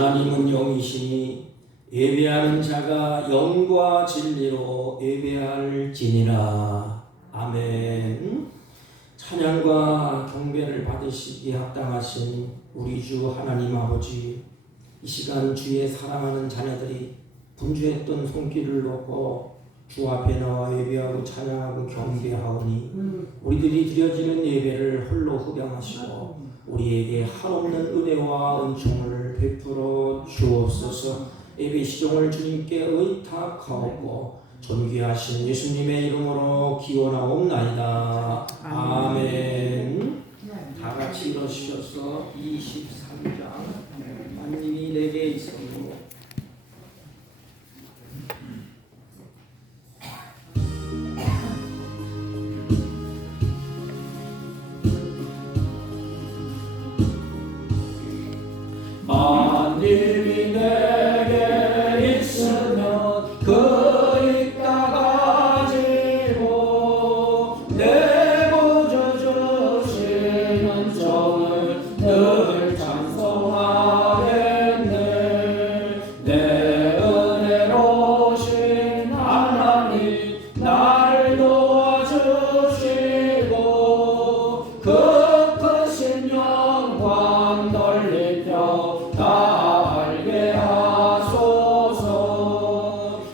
하나님은 영이시니 예배하는 자가 영과 진리로 예배할지니라. 아멘. 찬양과 경배를 받으시기에 합당하신 우리 주 하나님 아버지, 이 시간 주의 사랑하는 자녀들이 분주했던 손길을 놓고 주 앞에 나와 예배하고 찬양하고 경배하오니 우리들이 드려지는 예배를 홀로 흡양하시고 우리에게 한없는 은혜와 은총을 베풀어 주옵소서. 예배 시종을 주님께 의탁하옵고 존귀하신 예수님의 이름으로 기원하옵나이다. 아멘. 다 같이 일어서셔서 23장 만님이 내게 있으므로 만님이 내게 있으면 그리 따가지고 내 구주 주시는 정을 늘 찬송하겠네. 내 은혜로우신 하나님 날 도와주시고 그 크신 영광 넓히며 다 알게 하소서.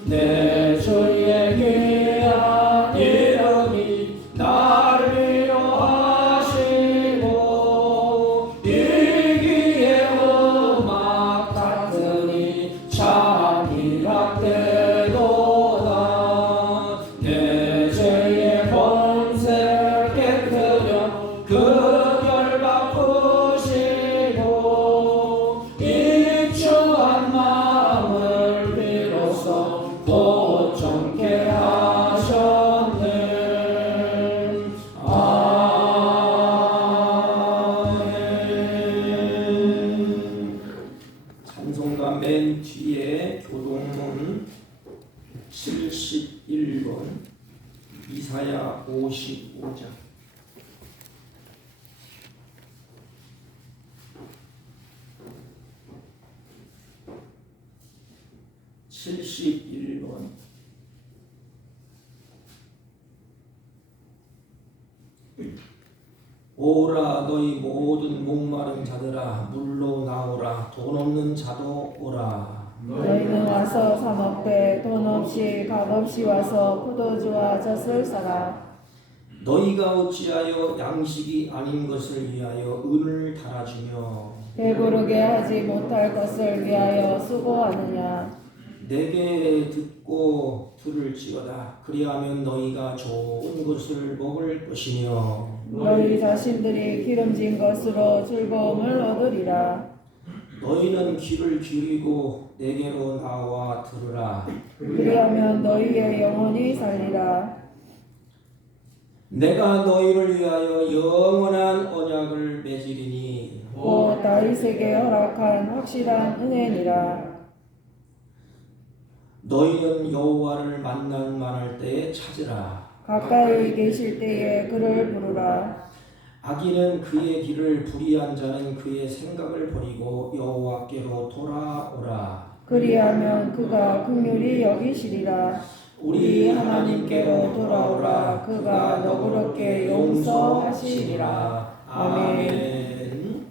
내 주의 귀한 이름이 날 위로하시고 이기의 음악 같으니 참 이락되도다. 내 죄의 권세 깨뜨려 그 결박 푸시고 입추한 마음을 비로소 보존케 하셨네. 아멘. 찬송가 맨 뒤에 교동문 71번 이사야 55장 71번 오라 너희 모든 목마른 자들아 물로 나오라 돈 없는 자도 오라. 너희는 와서 사 먹되 돈 없이 값 없이 와서 포도주와 젖을 사라. 너희가 어찌하여 양식이 아닌 것을 위하여 은을 달아주며 배부르게 하지 못할 것을 위하여 수고하느냐. 내게 듣고 들을지어다. 그리하면 너희가 좋은 것을 먹을 것이며 너희 자신들이 기름진 것으로 즐거움을 얻으리라. 너희는 귀를 기울이고 내게로 나와 들으라. 그리하면 너희의 영혼이 살리라. 내가 너희를 위하여 영원한 언약을 맺으리니 곧 다윗에게 허락한 확실한 은혜니라. 너희는 여호와를 만날 때에 찾으라. 가까이 계실 때에 그를 부르라. 악인은 그의 길을 불의한 자는 그의 생각을 버리고 여호와께로 돌아오라. 그리하면 그가 긍휼히 여기시리라. 우리 하나님께로 돌아오라. 그가 너그럽게 용서하시리라. 아멘.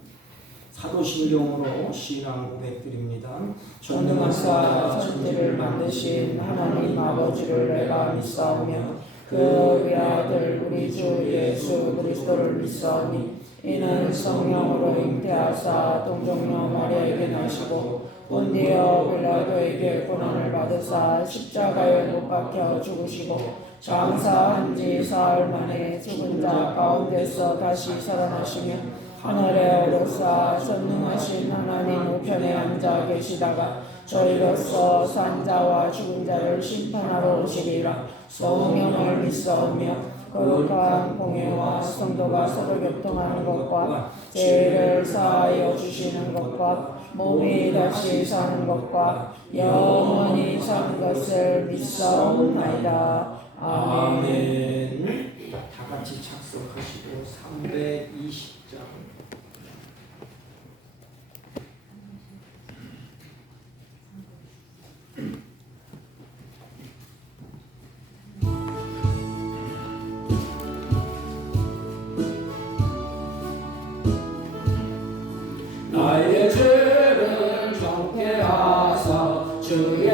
사도신경으로 신앙 고백드립니다. 전능하사 천지를 만드신 하나님 아버지를 내가 믿사오며 그 외아들 우리 주 예수 그리스도를 믿사오니 이는 성령으로 잉태하사 동정녀 마리아에게 나시고 본디오 빌라도에게 고난을 받으사 십자가에 못 박혀 죽으시고 장사한 지 사흘 만에 죽은 자 가운데서 다시 살아나시며 하늘에 오르사 전능하신 하나님 우편에 앉아 계시다가 저희로서 산자와 죽은 자를 심판하러 오시리라. 성령을 믿사오며 거룩한 공예와 성도가 서로 교통하는 것과 죄를 사하여 주시는 것과 몸이 다시 사는 것과 영원히 사는 것을 믿사옵나이다. 아멘. 다 같이 착석하시고 320장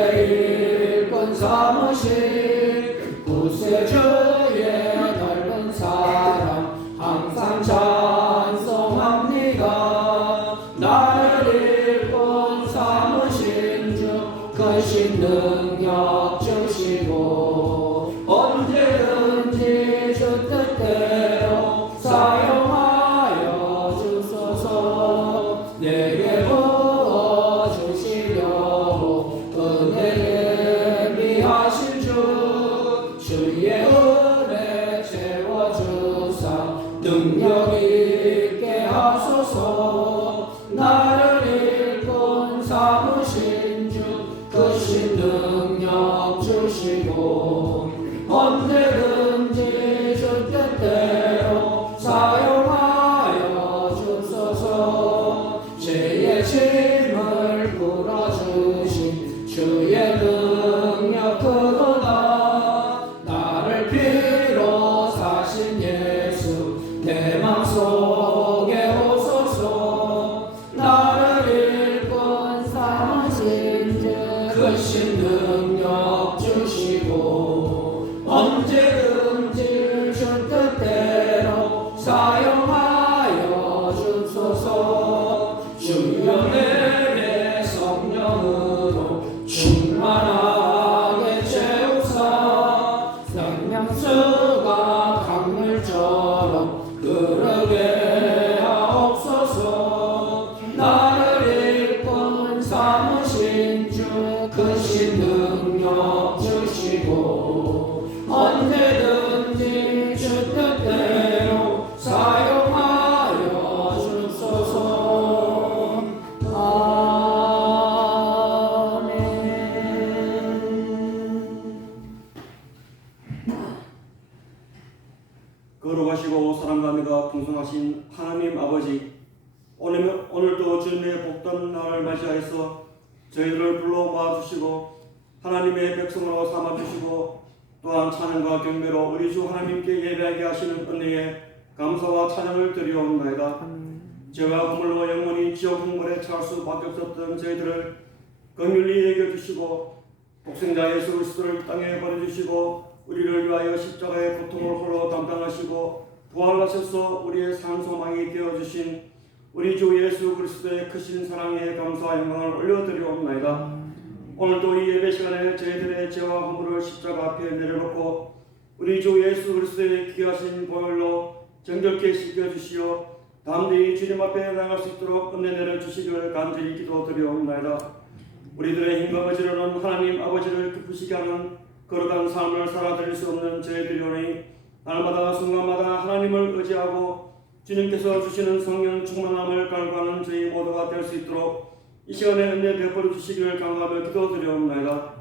주의 일꾼 사무실 구세주의 넓은 사랑 항상 찬송합니다. 나를 일꾼 삼으신 주 크신 능력 주시고 언제든지 주 뜻대로 사용하여 주소서. 내게 부어주시려고 은혜에 비하신 주 주의 은혜 채워주사 능력 있게 하소서. 나를 일꾼 삼으신 주 크신 능력 주시고 언제든지 주 뜻대로 사용하여 주소서. 죄의 짐을 풀어주신 주의 능력 크도다. 나를 피로 사신 예수 내 맘속에 오소서. 나를 일꾼 삼으신 주 크신 능력 주시고 언제든지 주 뜻대로 사용하여 주소서. 주여 내게 성령으로 충만하게 채우사 생명수가 강물처럼 흐르게 하옵소서. 나를 일꾼 삼으신 주 크신 능력 주시고 언제든지 주 뜻대로 사용하여 주소서. 아멘. 거룩하시고 사랑감이가 풍성하신 하나님 아버지, 오늘도 주님의 복된 날을 맞이하여서 저희를 불러 모아주시고 하나님의 백성으로 삼아주시고 또한 찬양과 경배로 우리 주 하나님께 예배하게 하시는 은혜에 감사와 찬양을 드리옵나이다. 죄와 허물로 영원히 지옥 흥물에 처할 수밖에 없었던 저희들을 긍휼히 여겨주시고 독생자 예수 그리스도를 땅에 버려주시고 우리를 위하여 십자가의 고통을 홀로 담당하시고 부활하셔서 우리의 산 소망이 되어주신 우리 주 예수 그리스도의 크신 사랑에 감사와 영광을 올려드리옵나이다. 오늘도 이 예배 시간에 저희들의 죄와 허물을 십자가 앞에 내려놓고 우리 주 예수 그리스도의 귀하신 보혈로 정결케 씻겨주시어 담대히 주님 앞에 나갈 수 있도록 은혜 내려주시기를 간절히 기도드리옵나이다. 우리들의 힘과 머지로는 하나님 아버지를 기쁘시게 하는 거룩한 삶을 살아드릴 수 없는 저희들이오니 날마다 순간마다 하나님을 의지하고 주님께서 주시는 성령 충만함을 갈구하는 저희 모두가 될 수 있도록 이 시간에 은혜 베풀어 주시기를 간구하며 기도드리옵나이다.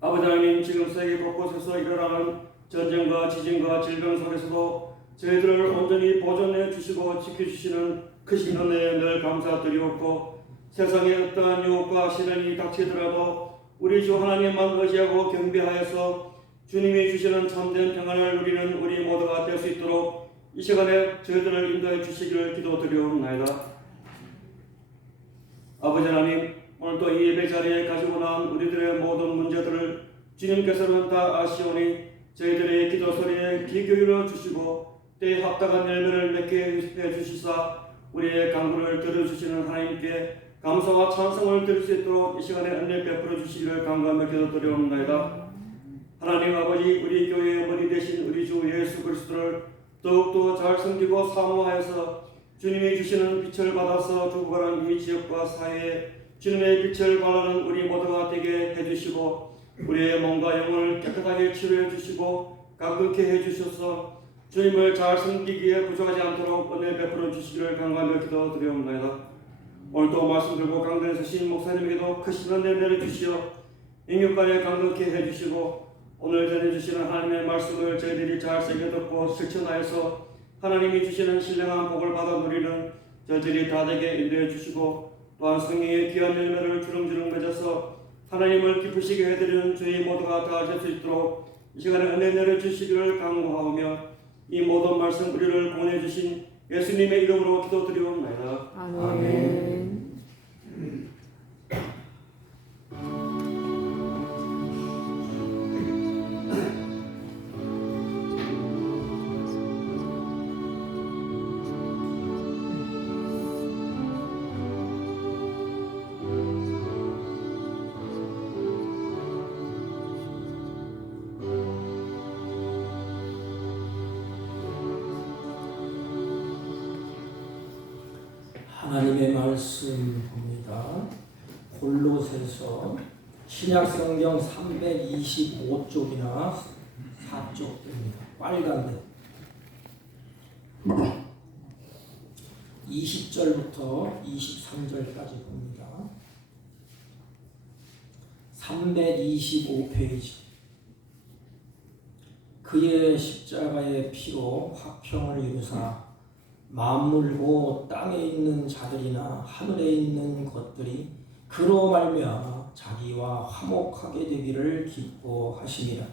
아버지 하나님, 지금 세계 곳곳에서 일어나는 전쟁과 지진과 질병 속에서도 저희들을 온전히 보존해 주시고 지켜주시는 크신 은혜에 늘 감사드리옵고 세상에 어떠한 유혹과 시련이 닥치더라도 우리 주 하나님만 의지하고 경배하여서 주님이 주시는 참된 평안을 누리는 우리 모두가 될 수 있도록 이 시간에 저희들을 인도해 주시기를 기도드리옵나이다. 아버지 하나님, 오늘도 이 예배 자리에 가지고 나온 우리들의 모든 문제들을 주님께서는 다 아시오니 저희들의 기도 소리에 귀 기울여 주시고 때에 합당한 열매를 맺게 해 주시사 우리의 간구를 들어주시는 하나님께 감사와 찬송을 드릴 수 있도록 이 시간에 은혜 베풀어 주시기를 간구하며 기도드리옵나이다. 하나님 아버지, 우리 교회의 머리 되신 우리 주 예수 그리스도를 더욱더 잘 섬기고 사모하여서 주님이 주시는 빛을 받아서 죽어가는 이 지역과 사회에 주님의 빛을 발하는 우리 모두가 되게 해주시고 우리의 몸과 영혼을 깨끗하게 치료해 주시고 가끔케 해주셔서 주님을 잘 섬기기에 부족하지 않도록 은혜 베풀어 주시기를 간구하며 기도드리옵나이다. 오늘도 말씀 들고 강단에 서신 목사님에게도 크신 은혜 내려주시어 인육간에 강건케 해주시고 오늘 전해주시는 하나님의 말씀을 저희들이 잘 새겨 듣고 실천하여서 하나님이 주시는 신령한 복을 받아 누리는 저희들이 다 되게 인도해 주시고 또한 성령의 귀한 열매를 주렁주렁 맺어서 하나님을 기쁘시게 해드리는 저희 모두가 다 될 수 있도록 이 시간에 은혜 내려주시기를 간구하오며 이 모든 말씀 우리를 보내주신 예수님의 이름으로 기도드리옵나이다. 아멘. 하나님의 말씀 봅니다. 골로새서 신약성경 325쪽이나 4쪽입니다. 빨간데 20절부터 23절까지 봅니다. 325페이지. 그의 십자가의 피로 화평을 이루사 만물고 땅에 있는 자들이나 하늘에 있는 것들이 그로 말미암아 자기와 화목하게 되기를 기뻐하심이라.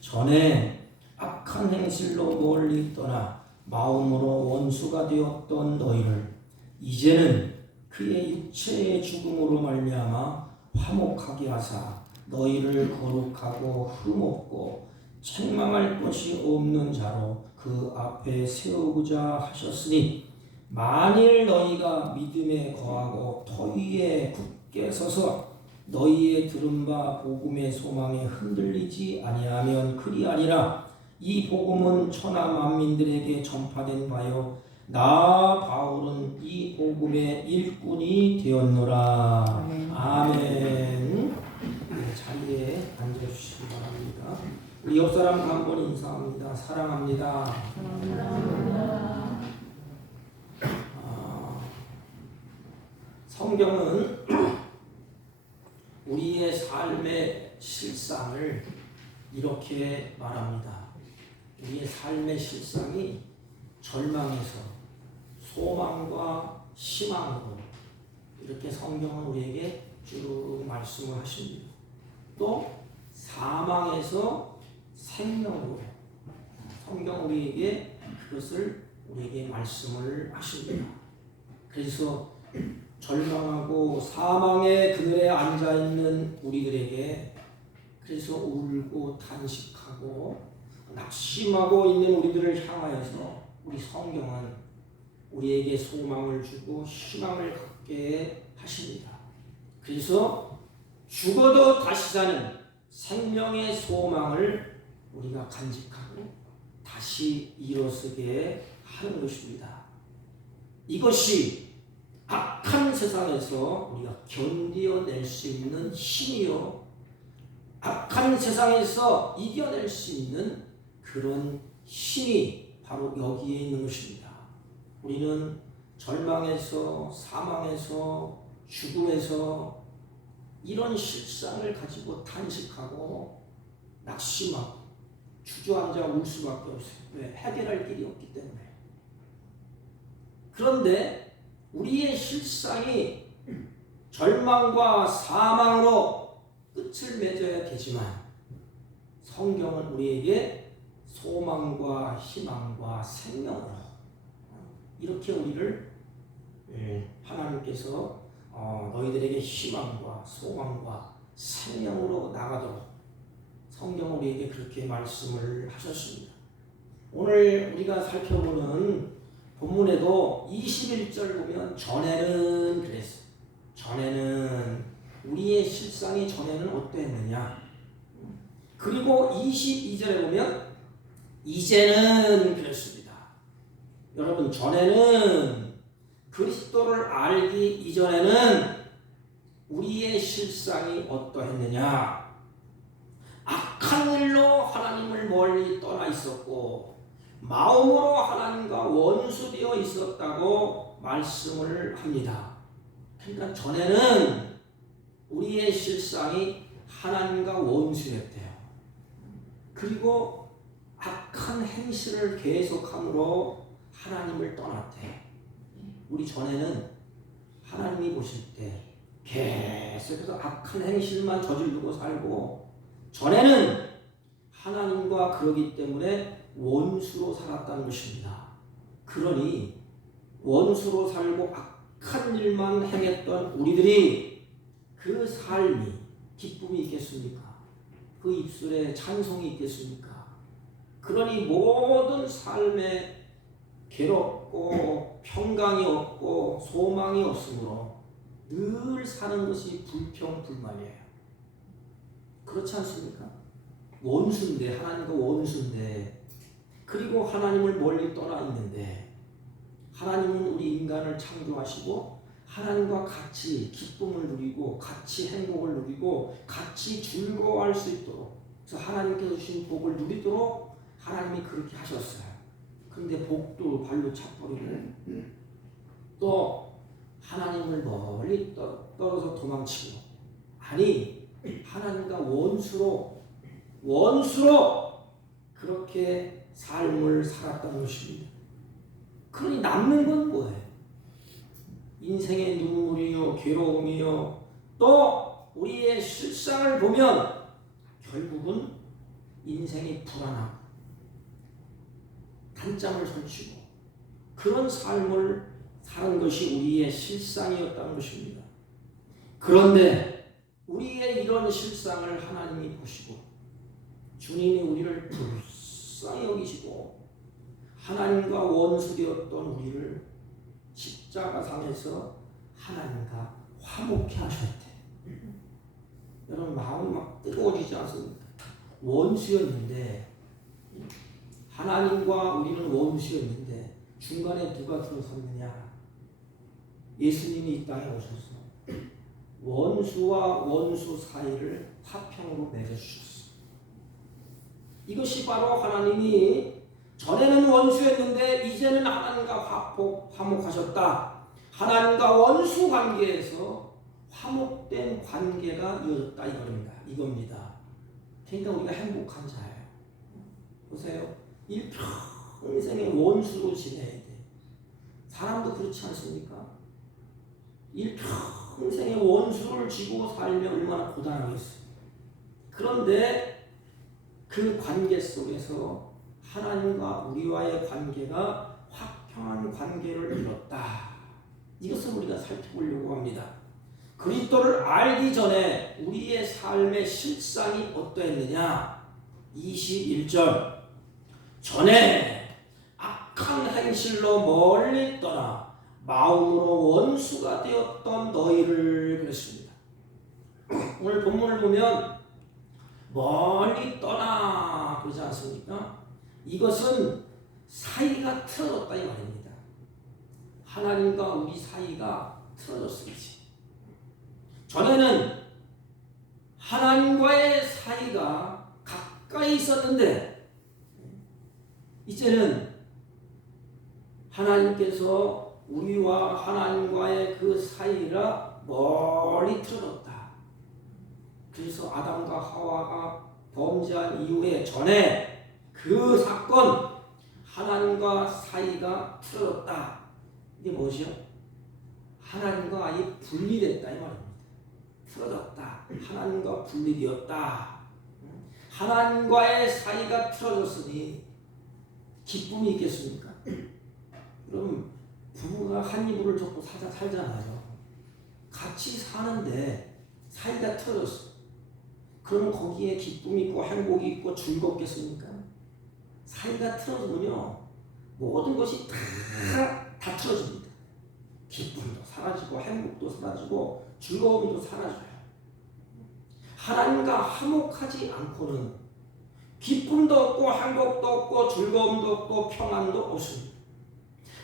전에 악한 행실로 멀리 떠나 마음으로 원수가 되었던 너희를 이제는 그의 육체의 죽음으로 말미암아 화목하게 하사 너희를 거룩하고 흠없고 책망할 것이 없는 자로 그 앞에 세우고자 하셨으니 만일 너희가 믿음에 거하고 터위에 굳게 서서 너희의 들은 바 복음의 소망에 흔들리지 아니하면 그리 아니라 이 복음은 천하 만민들에게 전파된 바요 나 바울은 이 복음의 일꾼이 되었노라. 아멘. 아멘. 네, 자리에 앉아주시기 바랍니다. 우리 옆사람 한번 인사합니다. 사랑합니다. 성경은 우리의 삶의 실상을 이렇게 말합니다. 우리의 삶의 실상이 절망에서 소망과 희망으로 이렇게 성경은 우리에게 쭉 말씀을 하십니다. 또 사망에서 생명으로 성경 우리에게 그것을 우리에게 말씀을 하십니다. 그래서 절망하고 사망의 그늘에 앉아있는 우리들에게 그래서 울고 탄식하고 낙심하고 있는 우리들을 향하여서 우리 성경은 우리에게 소망을 주고 희망을 갖게 하십니다. 그래서 죽어도 다시 사는 생명의 소망을 우리가 간직하고 다시 일어서게 하는 것입니다. 이것이 악한 세상에서 우리가 견뎌낼 수 있는 힘이요 악한 세상에서 이겨낼 수 있는 그런 힘이 바로 여기에 있는 것입니다. 우리는 절망에서 사망에서 죽음에서 이런 실상을 가지고 탄식하고 낙심하고 주저앉아 울 수밖에 없어요. 왜? 해결할 길이 없기 때문에. 그런데 우리의 실상이 절망과 사망으로 끝을 맺어야 되지만 성경은 우리에게 소망과 희망과 생명으로 이렇게 우리를 하나님께서 너희들에게 희망과 소망과 생명으로 나가도록 성경은 우리에게 그렇게 말씀을 하셨습니다. 오늘 우리가 살펴보는 본문에도 21절 보면 전에는 그랬어요. 전에는 우리의 실상이 전에는 어떠했느냐. 그리고 22절에 보면 이제는 그랬습니다. 여러분 전에는 그리스도를 알기 이전에는 우리의 실상이 어떠했느냐. 악한 일로 하나님을 멀리 떠나 있었고 마음으로 하나님과 원수되어 있었다고 말씀을 합니다. 그러니까 전에는 우리의 실상이 하나님과 원수였대요. 그리고 악한 행실을 계속함으로 하나님을 떠났대. 우리 전에는 하나님이 보실 때 계속해서 악한 행실만 저지르고 살고 전에는 하나님과 그러기 때문에 원수로 살았다는 것입니다. 그러니 원수로 살고 악한 일만 행했던 우리들이 그 삶이 기쁨이 있겠습니까? 그 입술에 찬송이 있겠습니까? 그러니 모든 삶에 괴롭고 평강이 없고 소망이 없으므로 늘 사는 것이 불평불만이에요. 그렇지 않습니까? 원수인데 하나님과 원수인데 그리고 하나님을 멀리 떠나 있는데 하나님은 우리 인간을 창조하시고 하나님과 같이 기쁨을 누리고 같이 행복을 누리고 같이 즐거워할 수 있도록, 그래서 하나님께서 주신 복을 누리도록 하나님이 그렇게 하셨어요. 그런데 복도 발로 차버리고 또 하나님을 멀리 떨어져 도망치고, 아니 하나님과 원수로 그렇게 삶을 살았다는 것입니다. 그러니 남는 건 뭐예요? 인생의 눈물이요, 괴로움이요, 또 우리의 실상을 보면 결국은 인생이 불안하고 단잠을 설치고 그런 삶을 사는 것이 우리의 실상이었다는 것입니다. 그런데 우리의 이런 실상을 하나님이 보시고 주님이 우리를 불쌍히 여기시고 하나님과 원수되었던 우리를 십자가상에서 하나님과 화목케 하셨대. 여러분 마음이 막 뜨거워지지 않습니까? 원수였는데, 하나님과 우리는 원수였는데 중간에 누가 들어섰느냐? 예수님이 이 땅에 오셔서 원수와 원수 사이를 화평으로 맺어주셨어. 이것이 바로 하나님이 전에는 원수였는데 이제는 하나님과 화목하셨다. 하나님과 원수 관계에서 화목된 관계가 이어졌다 이겁니다. 그러니까 우리가 행복한 자예요. 보세요. 일평생의 원수로 지내야 돼. 사람도 그렇지 않습니까? 일평생의 원수를 지고 살면 얼마나 고단하겠어요. 그런데 그 관계 속에서 하나님과 우리와의 관계가 화평한 관계를 이뤘다. 이것을 우리가 살펴보려고 합니다. 그리스도를 알기 전에 우리의 삶의 실상이 어떠했느냐? 21절 전에 악한 행실로 멀리 떠나 마음으로 원수가 되었던 너희를 그랬습니다. 오늘 본문을 보면 멀리 떠나 그러지 않습니까? 이것은 사이가 틀어졌다 이 말입니다. 하나님과 우리 사이가 틀어졌습니다. 전에는 하나님과의 사이가 가까이 있었는데 이제는 하나님께서 우리와 하나님과의 그 사이가 멀리 틀어졌다. 그래서 아담과 하와가 범죄한 이후에 전에 그 사건, 하나님과 사이가 틀어졌다. 이게 뭐죠? 하나님과 아예 분리됐다 이 말입니다. 틀어졌다. 하나님과 분리되었다. 하나님과의 사이가 틀어졌으니 기쁨이 있겠습니까? 그럼 부부가 한 이불을 덮고 살잖아요. 같이 사는데 사이가 틀어졌어. 그럼 거기에 기쁨이 있고 행복이 있고 즐겁겠습니까? 사이가 틀어지면요 모든 것이 다 틀어집니다. 기쁨도 사라지고 행복도 사라지고 즐거움도 사라져요. 하나님과 화목하지 않고는 기쁨도 없고 행복도 없고 즐거움도 없고 평안도 없습니다.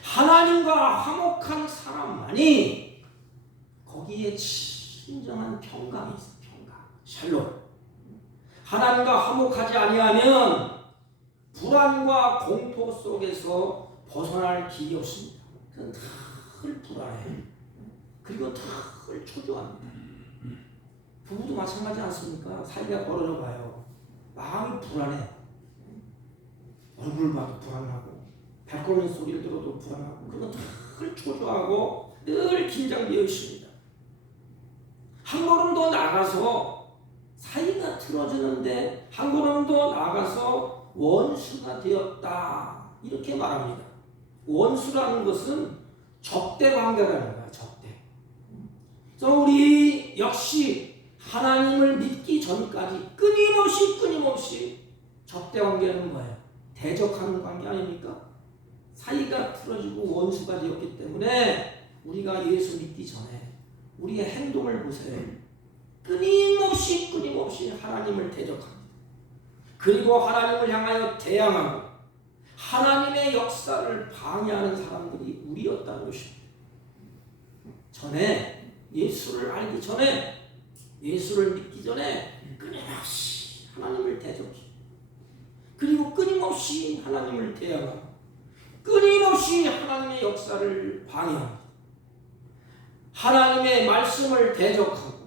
하나님과 화목한 사람만이 거기에 진정한 평강이 있어요. 평강, 샬롬. 하나님과 화목하지 아니하면 불안과 공포 속에서 벗어날 길이 없습니다. 그건 늘 불안해요. 그리고 늘 초조합니다. 부부도 마찬가지 않습니까? 사이가 벌어져 봐요. 마음이 불안해. 얼굴을 봐도 불안하고 발걸음 소리를 들어도 불안하고 그건 늘 초조하고 늘 긴장되어 있습니다. 한 걸음 더 나가서 사이가 틀어지는데 한 걸음 더 나가서 원수가 되었다 이렇게 말합니다. 원수라는 것은 적대 관계라는 거야. 적대. 그래서 우리 역시 하나님을 믿기 전까지 끊임없이 적대 관계는 뭐예요? 대적하는 관계 아닙니까? 사이가 틀어지고 원수가 되었기 때문에 우리가 예수 믿기 전에 우리의 행동을 보세요. 끊임없이 하나님을 대적합니다. 그리고 하나님을 향하여 대항하고 하나님의 역사를 방해하는 사람들이 우리였다는 것입니다. 전에, 예수를 알기 전에, 예수를 믿기 전에 끊임없이 하나님을 대적해. 그리고 끊임없이 하나님을 대항하고 끊임없이 하나님의 역사를 방해합니다. 하나님의 말씀을 대적하고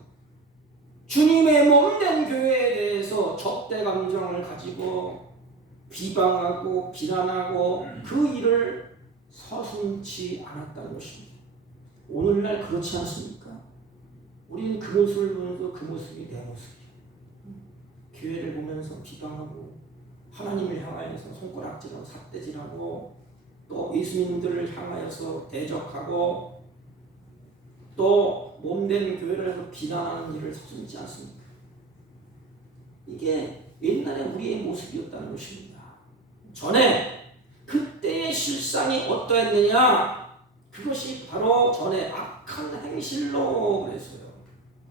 주님의 몸된 교회에 대해서 적대 감정을 가지고 비방하고 비난하고 그 일을 서슴지 않았다는 것입니다. 오늘날 그렇지 않습니까? 우리는 그 모습을 보면서 그 모습이 내 모습이에요. 교회를 보면서 비방하고 하나님을 향하여서 손가락질하고 삿대질하고 또 예수님들을 향하여서 대적하고 또 몸된 교회를 해서 비난하는 일을 서슴지 않습니까? 이게 옛날에 우리의 모습이었다는 것입니다. 전에 그때의 실상이 어떠했느냐? 그것이 바로 전에 악한 행실로 그랬어요.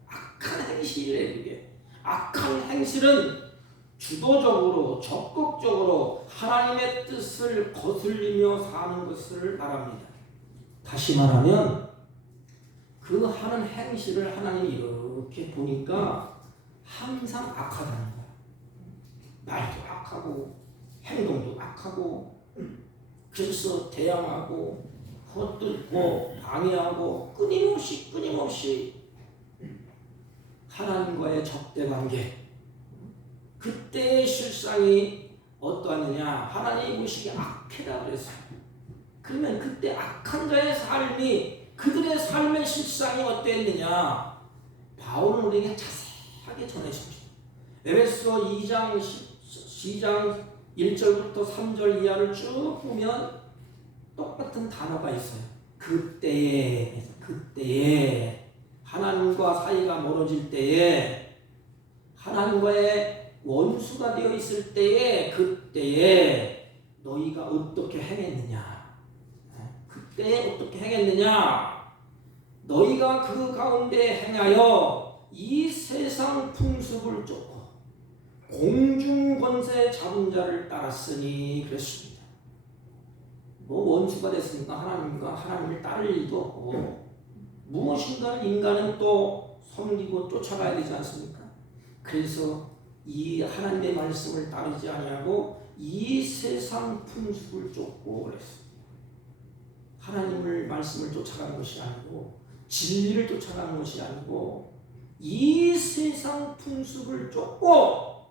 악한 행실이래. 그게 악한 행실은 주도적으로 적극적으로 하나님의 뜻을 거슬리며 사는 것을 말합니다. 다시 말하면 그 하는 행실을 하나님이 이렇게 보니까 항상 악하다는 거야. 말도 악하고 행동도 악하고 그래서 대항하고 헛들고 방해하고 끊임없이 하나님과의 적대관계. 그때의 실상이 어떠하느냐? 하나님이 보시기에 악해라 그랬어요. 그러면 그때 악한 자의 삶이 그들의 삶의 실상이 어땠느냐? 바울은 우리에게 자세하게 전해줍니다. 에베소 2장 1절부터 3절 이하를 쭉 보면 똑같은 단어가 있어요. 그때에 하나님과 사이가 멀어질 때에 하나님과의 원수가 되어 있을 때에 그때에 너희가 어떻게 행했느냐? 그때에 어떻게 행했느냐? 너희가 그 가운데 행하여 이 세상 풍습을 쫓고 공중 권세 잡은 자를 따랐으니 그랬습니다. 뭐 원수가 됐으니까 하나님을 따를 일도 없고 무엇인가 인간은 또 섬기고 쫓아가야 되지 않습니까? 그래서 이 하나님의 말씀을 따르지 아니하고 이 세상 풍습을 쫓고 그랬습니다. 하나님을 말씀을 쫓아가는 것이 아니고 진리를 쫓아가는 것이 아니고 이 세상 풍습을 쫓고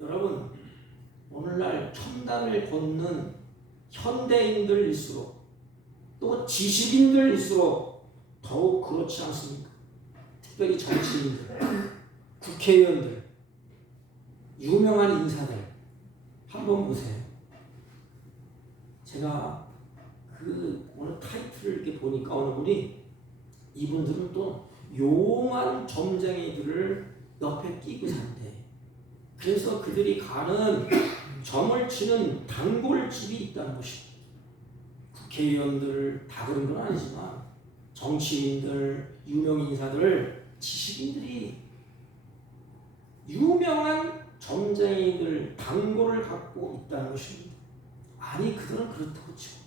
여러분 오늘날 첨단을 걷는 현대인들일수록 또 지식인들일수록 더욱 그렇지 않습니까? 특별히 정치인들, 국회의원들, 유명한 인사들 한번 보세요. 제가 그 오늘 타이틀을 이렇게 보니까 어느 분이 이분들은 또 용한 점쟁이들을 옆에 끼고 산대. 그래서 그들이 가는 점을 치는 단골집이 있다는 것입니다. 국회의원들 다 그런 건 아니지만 정치인들, 유명 인사들, 지식인들이 유명한 점쟁이들, 단골을 갖고 있다는 것입니다. 아니 그들은 그렇다고 치고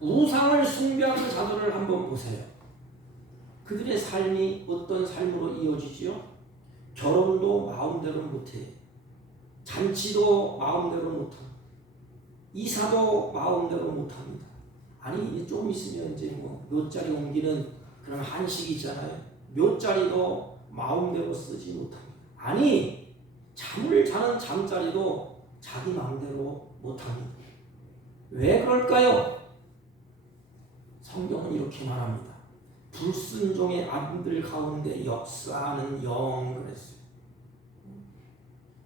우상을 숭배하는 자들을 한번 보세요. 그들의 삶이 어떤 삶으로 이어지지요? 결혼도 마음대로 못해. 잔치도 마음대로 못합니다. 이사도 마음대로 못합니다. 아니 이제 좀 있으면 이제 뭐 몇 자리 옮기는 그런 한식이 있잖아요. 몇 자리도 마음대로 쓰지 못합니다. 아니 잠을 자는 잠자리도 자기 마음대로 못합니다. 왜 그럴까요? 성경은 이렇게 말합니다. 불순종의 아들들 가운데 역사하는 영 그랬어요.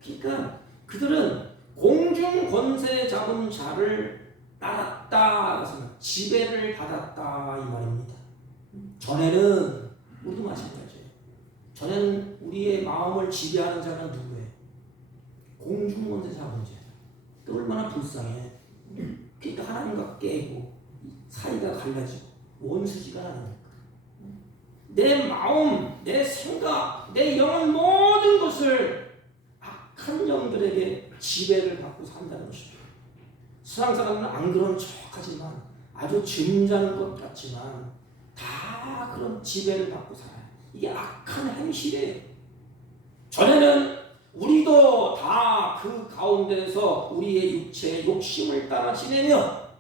그러니까 그들은 공중 권세 잡은 자를 따랐다, 지배를 받았다 이 말입니다. 전에는 우리도 마찬가지예요. 전에는 우리의 마음을 지배하는 자는 누구예요? 공중 권세 잡은 자. 또 얼마나 불쌍해. 그러니까 하나님과 깨고 사이가 갈라지고 원수지가 않으니까. 내 마음, 내 생각, 내 영혼 모든 것을 악한 영들에게 지배를 받고 산다는 것입니다. 세상 사람은 안 그런 척하지만 아주 점잖은 것 같지만 다 그런 지배를 받고 살아요. 이게 악한 행실이에요. 전에는 우리도 다 그 가운데서 우리의 육체의 욕심을 따라 지내며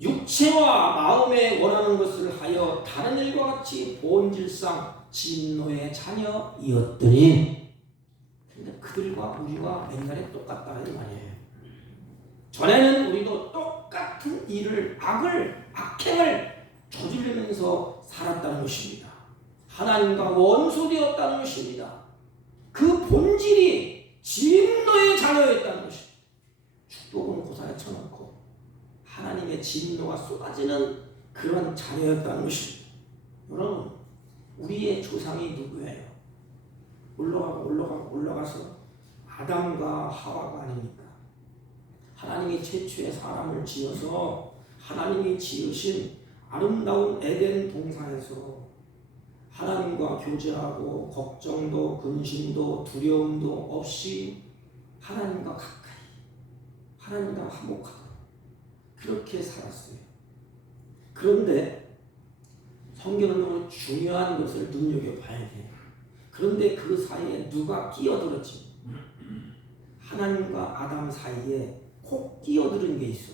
육체와 마음에 원하는 것을 하여 다른 일과 같이 본질상 진노의 자녀이었더니, 근데 그들과 우리가 옛날에 똑같다는 말이에요. 전에는 우리도 똑같은 일을, 악행을 저지르면서 살았다는 것입니다. 하나님과 원수되었다는 것입니다. 그 본질이 진노의 자녀였다는 것입니다. 축복은 고사에 쳐놓고 하나님의 진노가 쏟아지는 그런 자녀였다는 것입니다. 여러분, 우리의 조상이 누구예요? 올라가서 아담과 하와가 아닙니까? 하나님이 최초의 사람을 지어서 하나님이 지으신 아름다운 에덴 동산에서 하나님과 교제하고 걱정도 근심도 두려움도 없이 하나님과 가까이, 하나님과 화목하고 그렇게 살았어요. 그런데 성경은 너무 중요한 것을 눈여겨봐야 돼요. 그런데 그 사이에 누가 끼어들었지? 하나님과 아담 사이에 꼭 끼어드는 게 있어.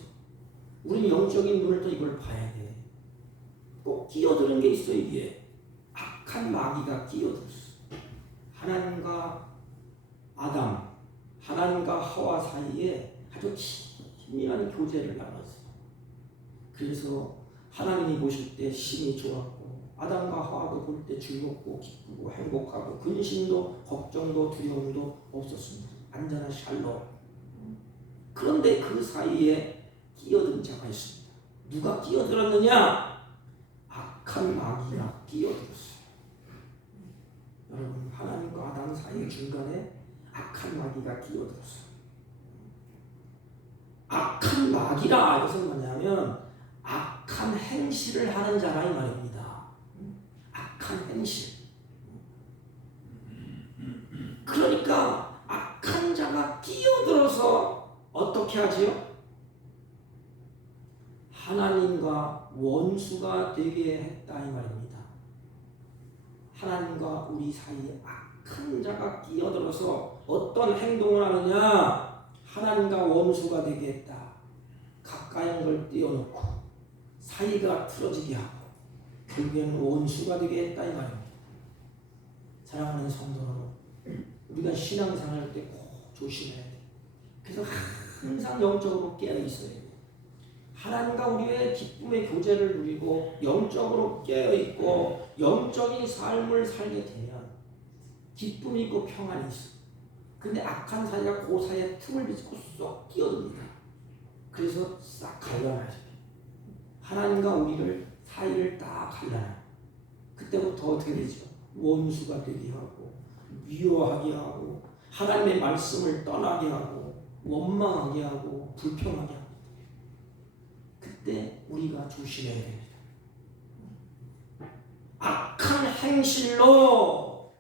우리는 영적인 눈을 또 이걸 봐야 돼. 꼭 끼어드는 게 있어. 이게 악한 마귀가 끼어들었어. 하나님과 아담, 하나님과 하와 사이에 아주 긴밀한 교제를 나눴어요. 그래서 하나님이 보실 때 심히 좋았고, 아담과 하와도 볼 때 즐겁고 기쁘고 행복하고 근심도 걱정도 두려움도 없었습니다. 안전한 샬롬. 그런데 그 사이에 끼어든 자가 있습니다. 누가 끼어들었느냐? 악한 마귀가 끼어들었어요. 여러분, 하나님과 아담 사이 중간에 악한 마귀가 끼어들었어요. 악한 마귀라 이것은 뭐냐면 악한 행실을 하는 자라 이 말입니다. 악한 행실. 그러니까 악한 자가 끼어들어서 어떻게 하지요? 하나님과 원수가 되게 했다 이 말입니다. 하나님과 우리 사이에 악한 자가 끼어들어서 어떤 행동을 하느냐? 하나님과 원수가 되게 했다. 가까운 걸 띄워놓고 사이가 틀어지게 하고 결국에는 원수가 되게 했다 이 말입니다. 사랑하는 성도 여러분, 우리가 신앙생활 할 때 꼭 조심해야 돼. 그래서 항상 영적으로 깨어 있어야 돼. 하나님과 우리의 기쁨의 교제를 누리고 영적으로 깨어 있고 영적인 삶을 살게 되면 기쁨이 있고 평안이 있어. 근데 악한 사이가 그 사이에 틈을 비집고 쏙 끼어듭니다. 그래서 싹 갈라놔야죠. 하나님과 우리를 사이를 딱 갈라놔요. 그때부터 어떻게 되죠? 원수가 되게 하고 미워하게 하고 하나님의 말씀을 떠나게 하고 원망하게 하고 불평하게 합니다. 그때 우리가 조심해야 됩니다. 악한 행실로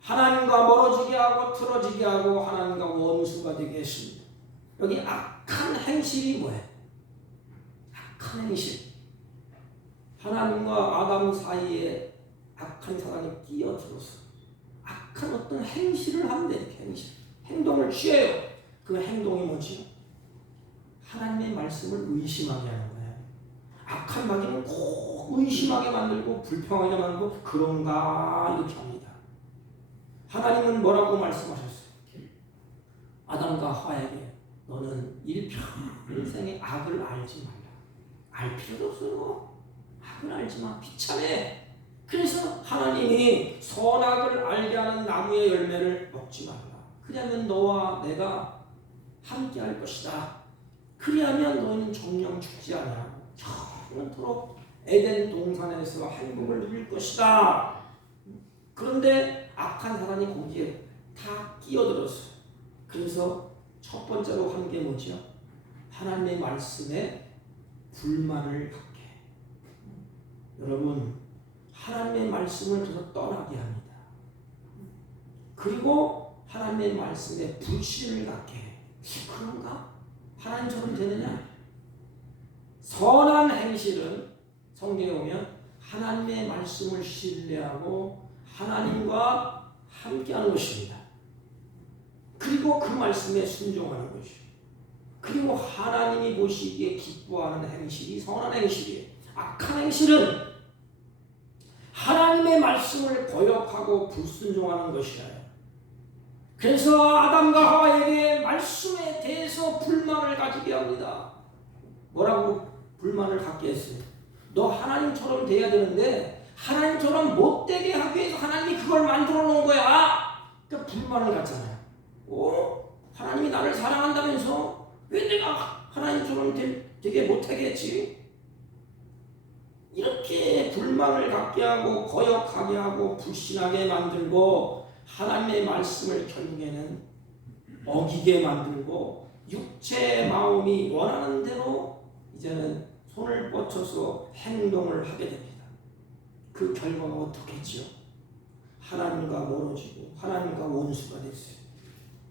하나님과 멀어지게 하고 틀어지게 하고 하나님과 원수가 되게 했습니다. 여기 악한 행실이 뭐예요? 악한 행실. 하나님과 아담 사이에 악한 사람이 끼어들어서 악한 어떤 행실을 하는데 이렇게 행실, 행동을 취해요. 그 행동이 뭐지? 하나님의 말씀을 의심하게 하는 거예요. 악한 마귀는 꼭 의심하게 만들고 불평하게 만들고 그런가 이렇게 합니다. 하나님은 뭐라고 말씀하셨어요? 아담과 하와에게 너는 일평생의 악을 알지 말라. 알 필요도 없어요. 악을 알지 마. 비참해. 그래서 하나님이 선악을 알게 하는 나무의 열매를 먹지 말라. 그러면 너와 내가 함께 할 것이다. 그리하면 너희는 정령 죽지 않아. 영원토록 에덴 동산에서 행복을 누릴 것이다. 그런데 악한 사람이 거기에 다 끼어들었어요. 그래서 첫 번째로 한 게 뭐죠? 하나님의 말씀에 불만을 갖게. 여러분, 하나님의 말씀을 계속 떠나게 합니다. 그리고 하나님의 말씀에 불신을 갖게 해. 그런가? 하나님처럼 되느냐? 선한 행실은 성경에 보면 하나님의 말씀을 신뢰하고 하나님과 함께하는 것입니다. 그리고 그 말씀에 순종하는 것이요. 그리고 하나님이 보시기에 기뻐하는 행실이 선한 행실이에요. 악한 행실은 하나님의 말씀을 거역하고 불순종하는 것이라요. 그래서 아담과 하와에게 말씀에 대해서 불만을 가지게 합니다. 뭐라고 불만을 갖게 했어요? 너 하나님처럼 돼야 되는데 하나님처럼 못되게 하기 위해서 하나님이 그걸 만들어 놓은 거야. 그러니까 불만을 갖잖아요. 하나님이 나를 사랑한다면서 왜 내가 하나님처럼 되게 못하게 했지? 이렇게 불만을 갖게 하고 거역하게 하고 불신하게 만들고 하나님의 말씀을 결국에는 어기게 만들고 육체의 마음이 원하는 대로 이제는 손을 뻗쳐서 행동을 하게 됩니다. 그 결과가 어떻겠지요? 하나님과 멀어지고 하나님과 원수가 됐어요.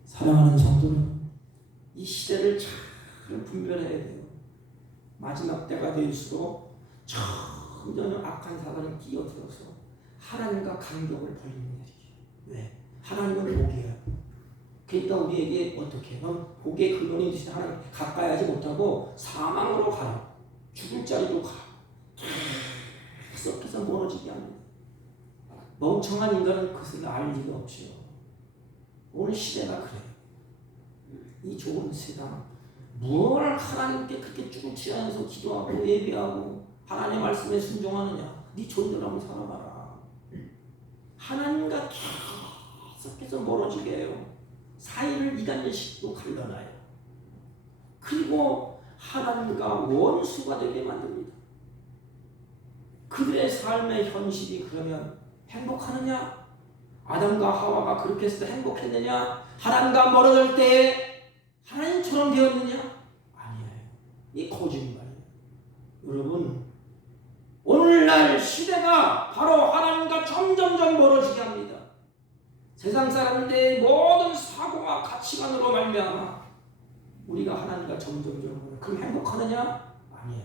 사랑하는 성도는 이 시대를 잘 분별해야 돼요. 마지막 때가 될수록 점점 악한 사단이 끼어들어서 하나님과 간격을 벌리는 일이에요. 왜? 하나님은 복이에요. 그러니까 우리에게 어떻게? 넌 복의 근원이 되신 하나님 가까이 하지 못하고 사망으로 가요. 죽을 자리로 가. 계속해서 멀어지게 합니다. 멍청한 인간은 그것을 알 리가 없죠. 오늘 시대가 그래요. 이 좋은 세상 뭘 하나님께 그렇게 쭈구치면서 기도하고 예배하고 하나님의 말씀에 순종하느냐. 네 존재로 한번 살아봐라. 하나님과 계속해서 멀어지게 해요. 사이를 이간질식도 갈라놔요. 그리고 하나님과 원수가 되게 만듭니다. 그들의 삶의 현실이 그러면 행복하느냐? 아담과 하와가 그렇게 해서 행복했느냐? 하나님과 멀어질 때 하나님처럼 되었느냐? 아니에요. 이 거짓말이에요. 여러분, 오늘날 시대가 바로 하나님과 점점점 멀어지게 합니다. 세상 사람들의 모든 사고와 가치관으로 말미암아 우리가 하나님과 점점점 멀어. 그럼 행복하느냐? 아니에요.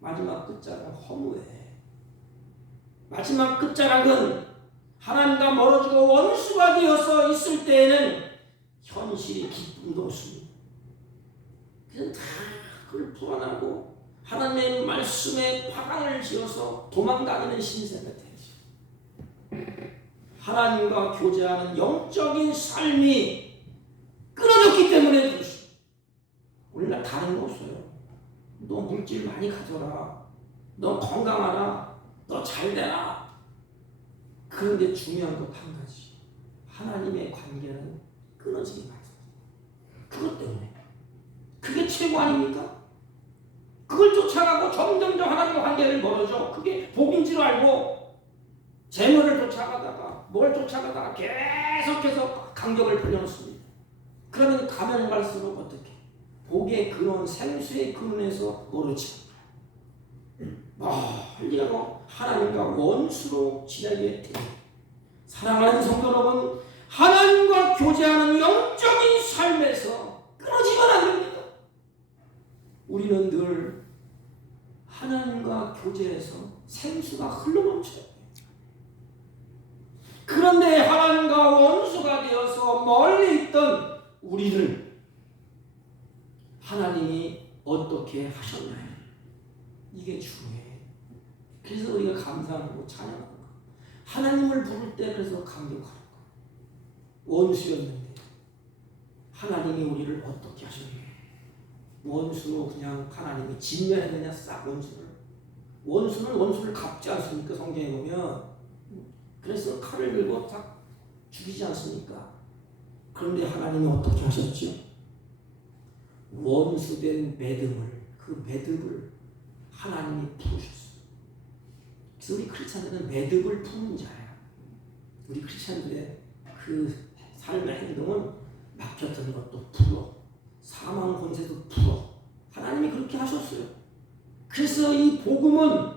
마지막 끝자락 허무해. 마지막 끝자락은 하나님과 멀어지고 원수가 되어서 있을 때에는 현실이 기쁨도 없습니다. 그래서 다 그걸 불안하고 하나님의 말씀에 파강을 지어서 도망다니는 신세가 되죠. 하나님과 교제하는 영적인 삶이 끊어졌기 때문에 그렇습니다. 우리나라 다른 거 없어요. 너 물질 많이 가져라. 너 건강하라. 너 잘되라. 그런데 중요한 것 한 가지. 하나님의 관계는 끊어지기 마련입니다. 그것 때문에. 그게 최고 아닙니까? 그걸 쫓아가고 점점점 하나님과 관계를 멀어져. 그게 복인 줄 알고 재물을 쫓아가다가 뭘 쫓아가다가 계속해서 간격을 벌려놓습니다. 그러면 가면 갈수록 어떻게? 복의 근원, 생수의 근원에서 멀어지고 멀리하고 하나님과 원수로 지내게 됩니다. 사랑하는 성도 여러분, 하나님과 교제하는 영적인 삶에서 끊어지면 안 됩니다. 우리는 늘 하나님과 교제해서 생수가 흘러넘쳐요. 그런데 하나님과 원수가 되어서 멀리 있던 우리를 하나님이 어떻게 하셨나요? 이게 중요해요. 그래서 우리가 감사하고 찬양하는 거. 하나님을 부를 때 그래서 감격하는 거. 원수였는데 하나님이 우리를 어떻게 하셨나요? 원수로 그냥 하나님이 진멸했느냐? 싹 원수를. 원수는 원수를 갚지 않습니까? 성경에 보면. 그래서 칼을 들고 딱 죽이지 않습니까? 그런데 하나님이 어떻게 하셨죠? 원수된 매듭을, 그 매듭을 하나님이 풀으셨어요. 그래서 우리 크리스찬들은 매듭을 푸는 자야. 우리 크리스찬들의 그 삶의 행동은 막혔던 것도 풀어, 사망 권세도 풀어. 하나님이 그렇게 하셨어요. 그래서 이 복음은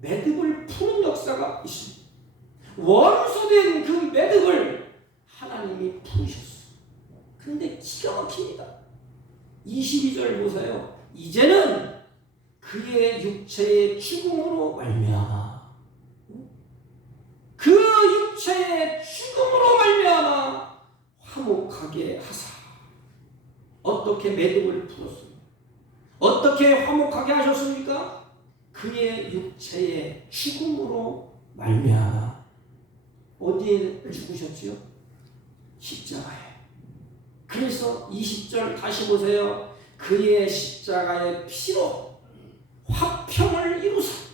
매듭을 푸는 역사가 있습니다. 원수된 그 매듭을 하나님이 풀으셨어요. 근데 기가 막힙니다. 22절 보세요. 이제는 그의 육체의 죽음으로 말미암아 그 육체의 죽음으로 말미암아 화목하게 하사. 어떻게 매듭을 풀었습니까? 어떻게 화목하게 하셨습니까? 그의 육체의 죽음으로 말미암아. 어디에 죽으셨지요? 십자가에. 그래서 20절 다시 보세요. 그의 십자가의 피로 화평을 이루사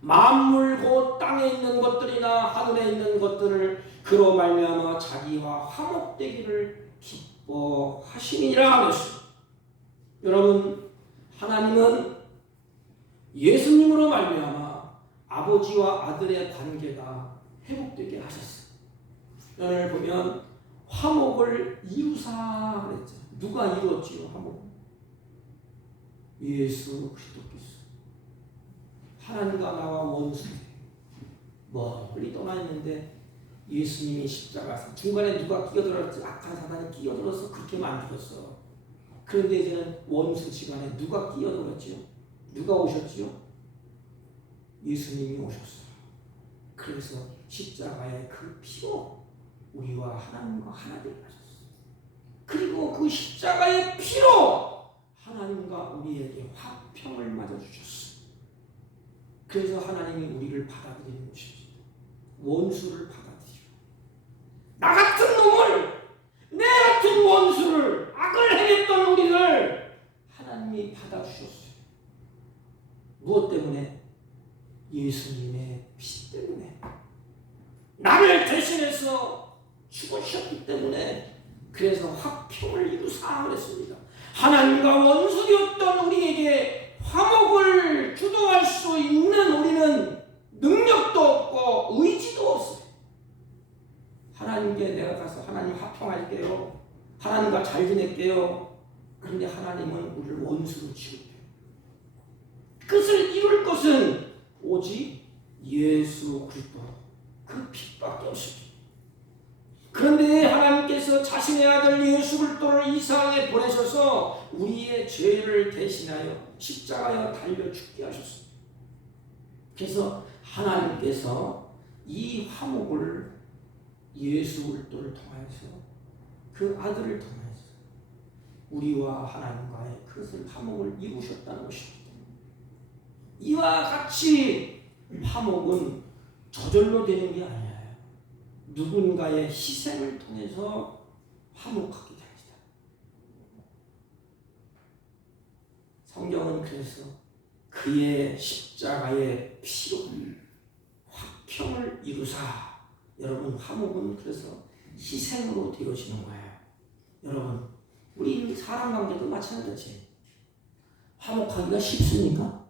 만물 곧 땅에 있는 것들이나 하늘에 있는 것들을 그로 말미암아 자기와 화목되기를 기뻐하시니라 하셨습니다. 여러분, 하나님은 예수님으로 말미암아 아버지와 아들의 관계가 회복되게 하셨어요. 오늘 보면 화목을 이루사 그랬죠. 누가 이루었지요? 화목. 예수 그리스도께서. 하나님과 나와 원수 멀리 떠나 있는데 예수님이 십자가에서 중간에 누가 끼어들었지? 악한 사단이 끼어들어서 그렇게 만들었어. 그런데 이제는 원수지간에 누가 끼어들었지요? 누가 오셨지요? 예수님이 오셨어요. 그래서 십자가의 그 피로 우리와 하나님과 하나 되게 하셨어요. 그리고 그 십자가의 피로 하나님과 우리에게 화평을 맞아주셨어요. 그래서 하나님이 우리를 받아들이는 것입니다. 원수를 받아들이고 나 같은 놈을, 내 같은 원수를, 악을 행했던 우리를 하나님이 받아주셨어요. 무엇 때문에? 예수님의 피 때문에. 나를 대신해서 죽으셨기 때문에. 그래서 화평을 이루사 그랬습니다. 하나님과 원수되었던 우리에게 화목을 주도할 수 있는 우리는 능력도 없고 의지도 없어요. 하나님께 내가 가서 하나님 화평할게요, 하나님과 잘 지낼게요. 그런데 하나님은 우리를 원수로 취급해요. 그것을 이룰 것은 오직 예수 그리스도 그 빛밖에 없습니다. 그런데 하나님께서 자신의 아들 예수 그리스도를 이 세상에 보내셔서 우리의 죄를 대신하여 십자가에 달려 죽게 하셨습니다. 그래서 하나님께서 이 화목을 예수 그리스도를 통하여서 그 아들을 통해서 우리와 하나님과의 그것을 화목을 이루셨다는 것입니다. 이와 같이 화목은 저절로 되는 게 아니에요. 누군가의 희생을 통해서 화목하게 됩니다. 성경은 그래서 그의 십자가의 피로 화평을 이루사. 여러분, 화목은 그래서 희생으로 되어지는 거예요. 여러분, 우리 사람 관계도 마찬가지. 화목하기가 쉽습니까?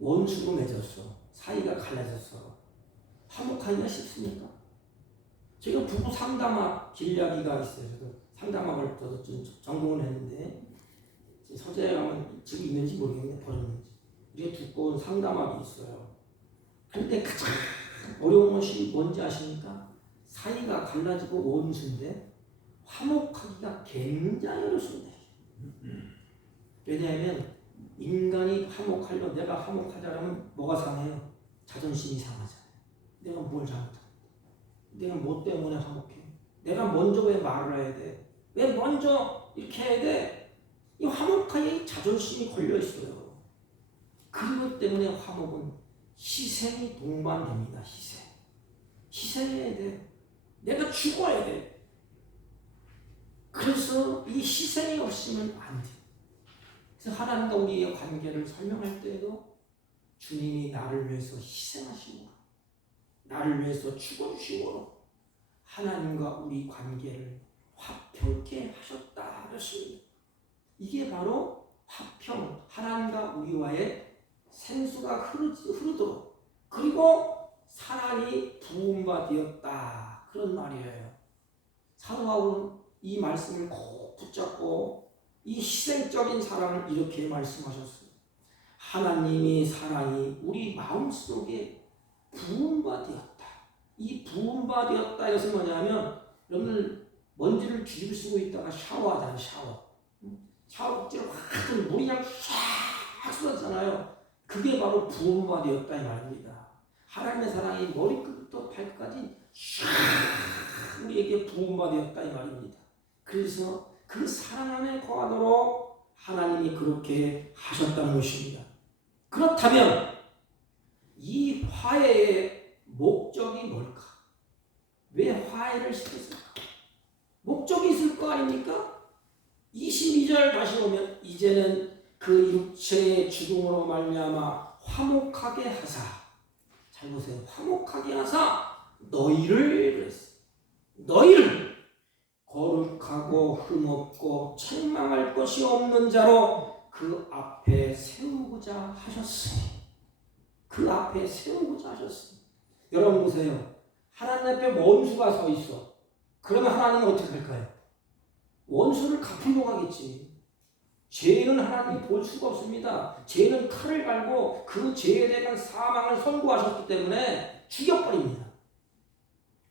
원수로 맺었어. 사이가 갈라졌어. 화목하기가 쉽습니까? 제가 부부 상담학 길리아기가 있어요. 저도 상담학을 저도 전공을 했는데 서재에 가면 지금 있는지 모르겠는데 버렸는지 이게 두꺼운 상담학이 있어요. 그런데 가장 어려운 것이 뭔지 아십니까? 사이가 갈라지고 원수인데 화목하기가 굉장히 어렵습니다. 왜냐하면 인간이 화목하려면, 내가 화목하자면 뭐가 상해요? 자존심이 상하잖아요. 내가 뭘 잘못했는데, 내가 뭐 때문에 화목해? 내가 먼저 왜 말을 해야 돼? 왜 먼저 이렇게 해야 돼? 이 화목하게 자존심이 걸려 있어요. 그것 때문에 화목은 희생이 동반됩니다. 희생해야 돼. 내가 죽어야 돼. 그래서 이 희생이 없으면 안 돼. 그래서 하나님과 우리의 관계를 설명할 때에도 주님이 나를 위해서 희생하시고 나를 위해서 죽어주시고 하나님과 우리 관계를 화평케 하셨다 그랬습니다. 이게 바로 화평, 하나님과 우리와의 생수가 흐르도록, 그리고 사랑이 부음바 되었다, 그런 말이에요. 사도 바울은 이 말씀을 꼭 붙잡고 이 희생적인 사랑을 이렇게 말씀하셨어요. 하나님이 사랑이 우리 마음속에 부음바 되었다. 이 부음바 되었다, 이것은 뭐냐면, 여러분들 먼지를 뒤집어 쓰고 있다가 샤워하잖아요. 샤워. 샤워복지를 확 물이 그냥 쫙 쏟았잖아요. 그게 바로 부흥화 되었다 이 말입니다. 하나님의 사랑이 머리끝부터 발끝까지 쫙 우리에게 부흥화 되었다 이 말입니다. 그래서 그 사랑 안에 거하도록 하나님이 그렇게 하셨다는 것입니다. 그렇다면 이 화해의 목적이 뭘까? 왜 화해를 시켰을까? 목적이 있을 거 아닙니까? 22절 다시 보면 이제는 그 육체의 죽음으로 말미암아 화목하게 하사, 잘 보세요. 화목하게 하사 너희를 그랬어요. 너희를 거룩하고 흠없고 책망할 것이 없는 자로 그 앞에 세우고자 하셨으니, 그 앞에 세우고자 하셨으니. 여러분 보세요. 하나님 앞에 원수가 서 있어. 그러면 하나님은 어떻게 할까요? 원수를 갚으려고 하겠지. 죄는 하나님이 볼 수가 없습니다. 죄는 칼을 갈고 그 죄에 대한 사망을 선고하셨기 때문에 죽여버립니다.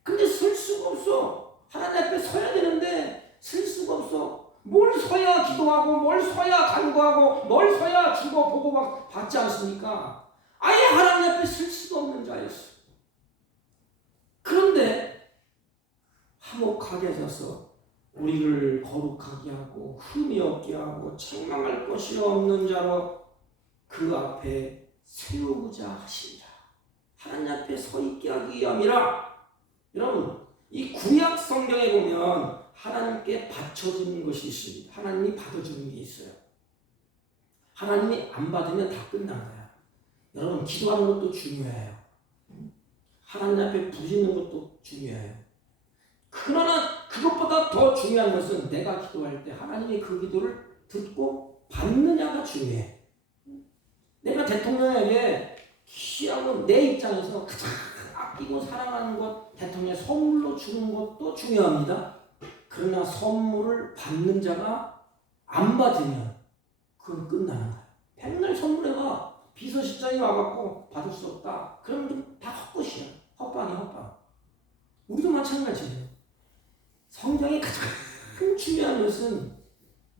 근데 설 수가 없어. 하나님 앞에 서야 되는데 설 수가 없어. 뭘 서야 기도하고 뭘 서야 간구하고 뭘 서야 주고 보고 받지 않습니까? 아예 하나님 앞에 설 수가 없는 자였어. 그런데 화목하게 하셔서 우리를 거룩하게 하고 흠이 없게 하고 책망할 것이 없는 자로 그 앞에 세우고자 하신다. 하나님 앞에 서 있게 하기 위함이라. 여러분, 이 구약 성경에 보면 하나님께 바쳐지는 것이 있습니다. 하나님이 받아주는 게 있어요. 하나님이 안 받으면 다 끝난 거야. 여러분, 기도하는 것도 중요해요. 하나님 앞에 부짖는 것도 중요해요. 그러나 그것보다 더 중요한 것은 내가 기도할 때 하나님이 그 기도를 듣고 받느냐가 중요해. 내가 대통령에게 귀하고 내 입장에서 가장 아끼고 사랑하는 것, 대통령의 선물로 주는 것도 중요합니다. 그러나 선물을 받는 자가 안 받으면 그건 끝나는 거야. 백날 선물해봐. 비서실장이 와갖고 받을 수 없다. 그러면 다 헛것이야. 헛방이야, 헛방. 우리도 마찬가지예요. 성경이 가장 중요한 것은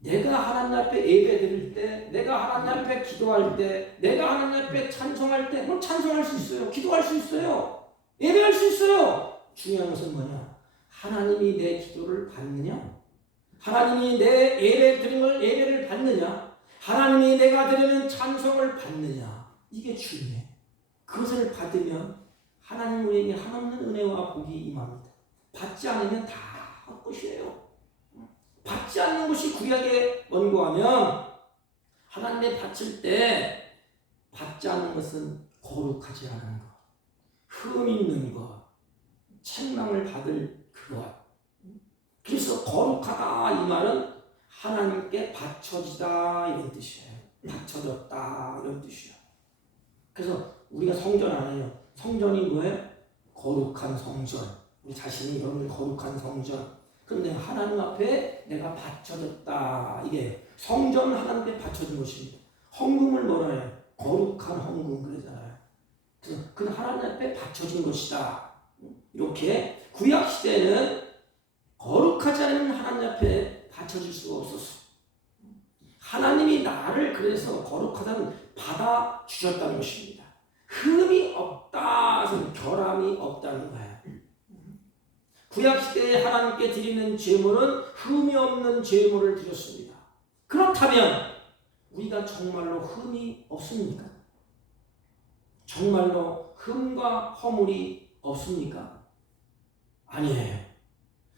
내가 하나님 앞에 예배 드릴 때, 내가 하나님 앞에 기도할 때, 내가 하나님 앞에 찬송할 때, 뭐 찬송할 수 있어요. 기도할 수 있어요. 예배할 수 있어요. 중요한 것은 뭐냐? 하나님이 내 기도를 받느냐? 하나님이 내 예배 드린 걸 예배를 받느냐? 하나님이 내가 드리는 찬송을 받느냐? 이게 중요해. 그것을 받으면 하나님 우리에게 한없는 은혜와 복이 임합니다. 받지 않으면 다 헛것이에요. 받지 않는 것이 구약에 원고하면 하나님의 바칠 때 받지 않는 것은 거룩하지 않은 것, 흠 있는 것, 책망을 받을 그것. 그래서 거룩하다 이 말은 하나님께 바쳐지다 이런 뜻이에요. 바쳐졌다 이런 뜻이에요. 그래서 우리가 성전 안 해요. 성전이 뭐예요? 거룩한 성전. 우리 자신이 여러분 거룩한 성전. 그런데 하나님 앞에 내가 바쳐졌다. 이게 성전 하나님께 바쳐진 것입니다. 헌금을 뭐라 해요? 거룩한 헌금 그러잖아요. 그래서 그 하나님 앞에 바쳐진 것이다. 이렇게 구약 시대에는 거룩하지 않은 하나님 앞에 바쳐질 수가 없었어. 하나님이 나를 그래서 거룩하다는 받아 주셨다는 것입니다. 흠이 없다, 결함이 없다는 거예요. 구약 시대에 하나님께 드리는 제물은 흠이 없는 제물을 드렸습니다. 그렇다면 우리가 정말로 흠이 없습니까? 정말로 흠과 허물이 없습니까? 아니에요.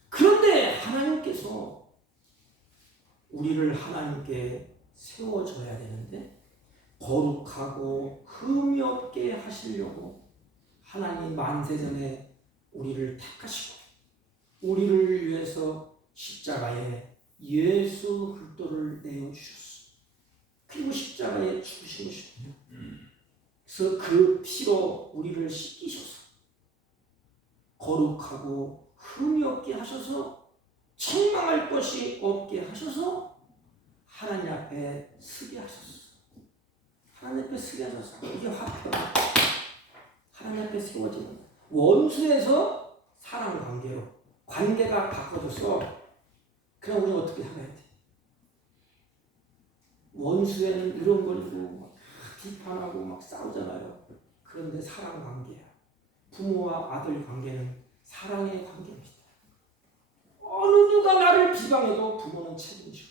그런데 하나님께서 우리를 하나님께 세워줘야 되는데 거룩하고 흠이 없게 하시려고 하나님 만세전에 우리를 택하시고 우리를 위해서 십자가에 예수 그리스도를 내어주셨어. 그리고 십자가에 죽으신 것입니다. 그래서 그 피로 우리를 씻기셔서 거룩하고 흠이 없게 하셔서 책망할 것이 없게 하셔서 하나님 앞에 서게 하셨어. 하나님 앞에 서게 하셨어. 이게 화평. 하나님 앞에 세워지는 원수에서 사랑 관계로 관계가 바꿔져서 그럼 우리는 어떻게 살아야 돼? 원수에는 으렁거리고 막 비판하고 막 싸우잖아요. 그런데 사랑 관계야. 부모와 아들 관계는 사랑의 관계입니다. 어느 누가 나를 비방해도 부모는 책임져.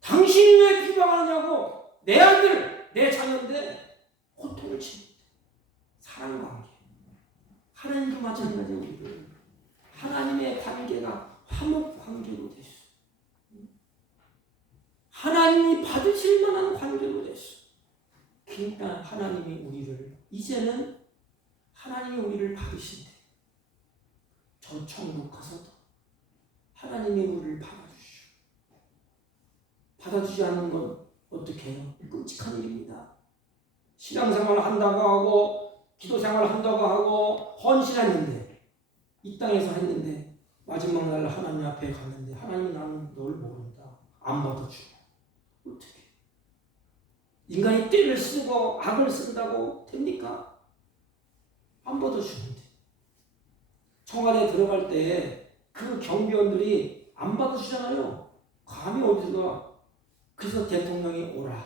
당신이 왜 비방하느냐고. 내 아들, 내 자녀인데 고통을 치는데. 사랑 관계. 하나님도 마찬가지예요. 우리를. 하나님의 관계가 화목 관계로 됐어. 하나님이 받으실 만한 관계로 됐어. 그러니까 하나님이 우리를 이제는 하나님이 우리를 받으신대. 저 천국 가서도 하나님이 우리를 받아주시오. 받아주지 않는 건 어떻게 해요? 끔찍한 일입니다. 신앙생활 한다고 하고 기도생활 한다고 하고 헌신했는데 이 땅에서 했는데 마지막 날 하나님 앞에 갔는데 하나님이 나는 널 모른다. 안 받아주고 어떻게 인간이 떼를 쓰고 악을 쓴다고 됩니까? 안 받아주는데 청와대에 들어갈 때 그 경비원들이 안 받아주잖아요. 감히 어디가. 그래서 대통령이 오라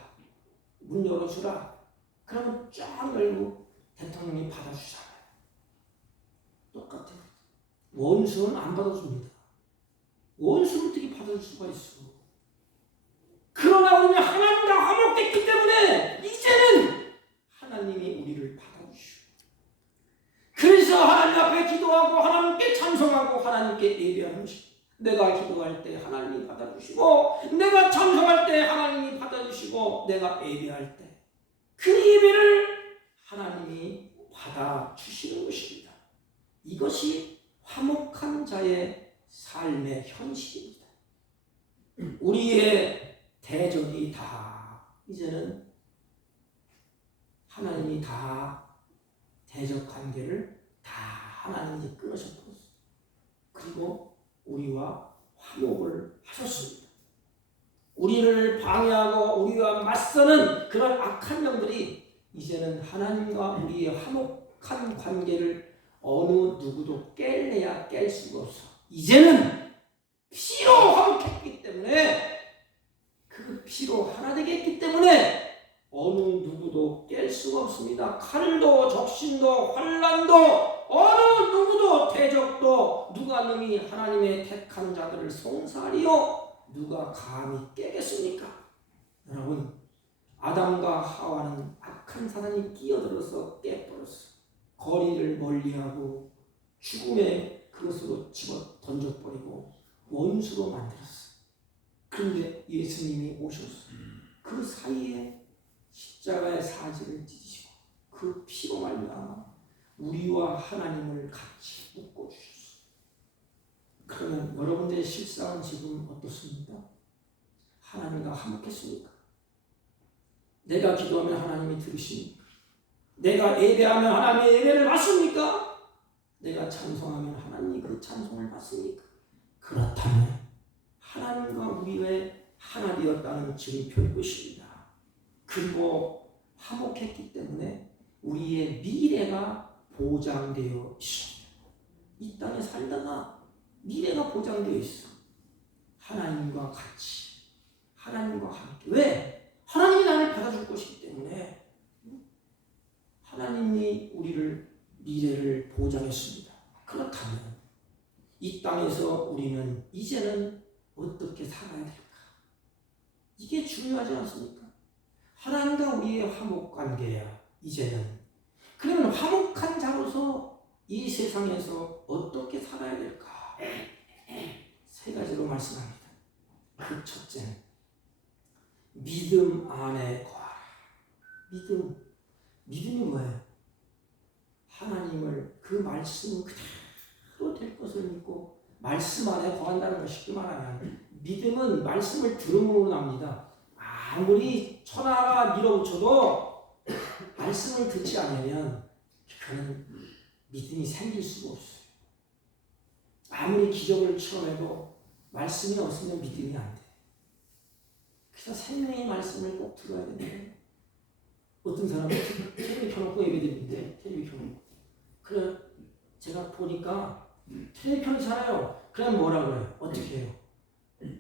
문 열어주라 그러면 쫙 열고 대통령이 받아주잖아요. 똑같아요. 원수는 안 받아줍니다. 원수를 어떻게 받아줄 수가 있어. 그러나 우리는 하나님과 화목됐기 때문에 이제는 하나님이 우리를 받아주시오. 그래서 하나님 앞에 기도하고 하나님께 찬송하고 하나님께 예배하는 것입니다. 내가 기도할 때 하나님이 받아주시고 내가 찬송할 때 하나님이 받아주시고 내가 예배할 때 그 예배를 하나님이 받아주시는 것입니다. 이것이 화목한 자의 삶의 현실입니다. 우리의 대적이 다 이제는 하나님이 다 대적 관계를 다 하나님이 이제 끊으셨거든요. 그리고 우리와 화목을 하셨습니다. 우리를 방해하고 우리와 맞서는 그런 악한 영들이 이제는 하나님과 우리의 화목한 관계를 어느 누구도 깰래야 깰 수가 없어. 이제는 피로 화목했기 때문에 그 피로 하나 되게 했기 때문에 어느 누구도 깰 수가 없습니다. 칼도 적신도 환난도 어느 누구도 대적도 누가 능히 하나님의 택한 자들을 송사하리요 누가 감히 깨겠습니까? 여러분 아담과 하와는 악한 사단이 끼어들어서 깨버렸어. 거리를 멀리하고 죽음의 그것으로 집어 던져버리고 원수로 만들었어. 그런데 예수님이 오셨어. 그 사이에 십자가의 사지를 찢으시고 그 피로 말미암아 우리와 하나님을 같이 묶어주셨어. 그러면 여러분들의 실상은 지금 어떻습니까? 하나님과 화목했습니까? 내가 기도하면 하나님이 들으십니까? 내가 예배하면 하나님의 예배를 받습니까? 내가 찬송하면 하나님이 그 찬송을 받습니까? 그렇다면 하나님과 우리의 하나 되었다는 증표일 것입니다. 그리고 화목했기 때문에 우리의 미래가 보장되어 있습니다. 이 땅에 살다가 미래가 보장되어 있어. 하나님과 같이, 하나님과 함께. 왜? 하나님이 나를 받아줄 것이기 때문에 하나님이 우리를 미래를 보장했습니다. 그렇다면 이 땅에서 우리는 이제는 어떻게 살아야 될까? 이게 중요하지 않습니까? 하나님과 우리의 화목 관계야. 이제는 그러면 화목한 자로서 이 세상에서 어떻게 살아야 될까? 세 가지로 말씀합니다. 그 첫째는 믿음 안에 거하라. 믿음이 뭐예요? 하나님을 그 말씀 그대로 될 것을 믿고 말씀 안에 거한다는 걸 쉽게 말하면 믿음은 말씀을 들음으로 납니다. 아무리 천하가 밀어붙여도 말씀을 듣지 않으면 그는 믿음이 생길 수가 없어요. 아무리 기적을 체험해도 말씀이 없으면 믿음이 안 돼. 그래서 생명의 말씀을 꼭 들어야 되는데 어떤 사람은 텔레비 켜놓고 예배드리는데 텔레비 켜놓고 그래 제가 보니까 텔레비 켜놓잖아요. 그럼 뭐라 그래요? 어떻게 해요?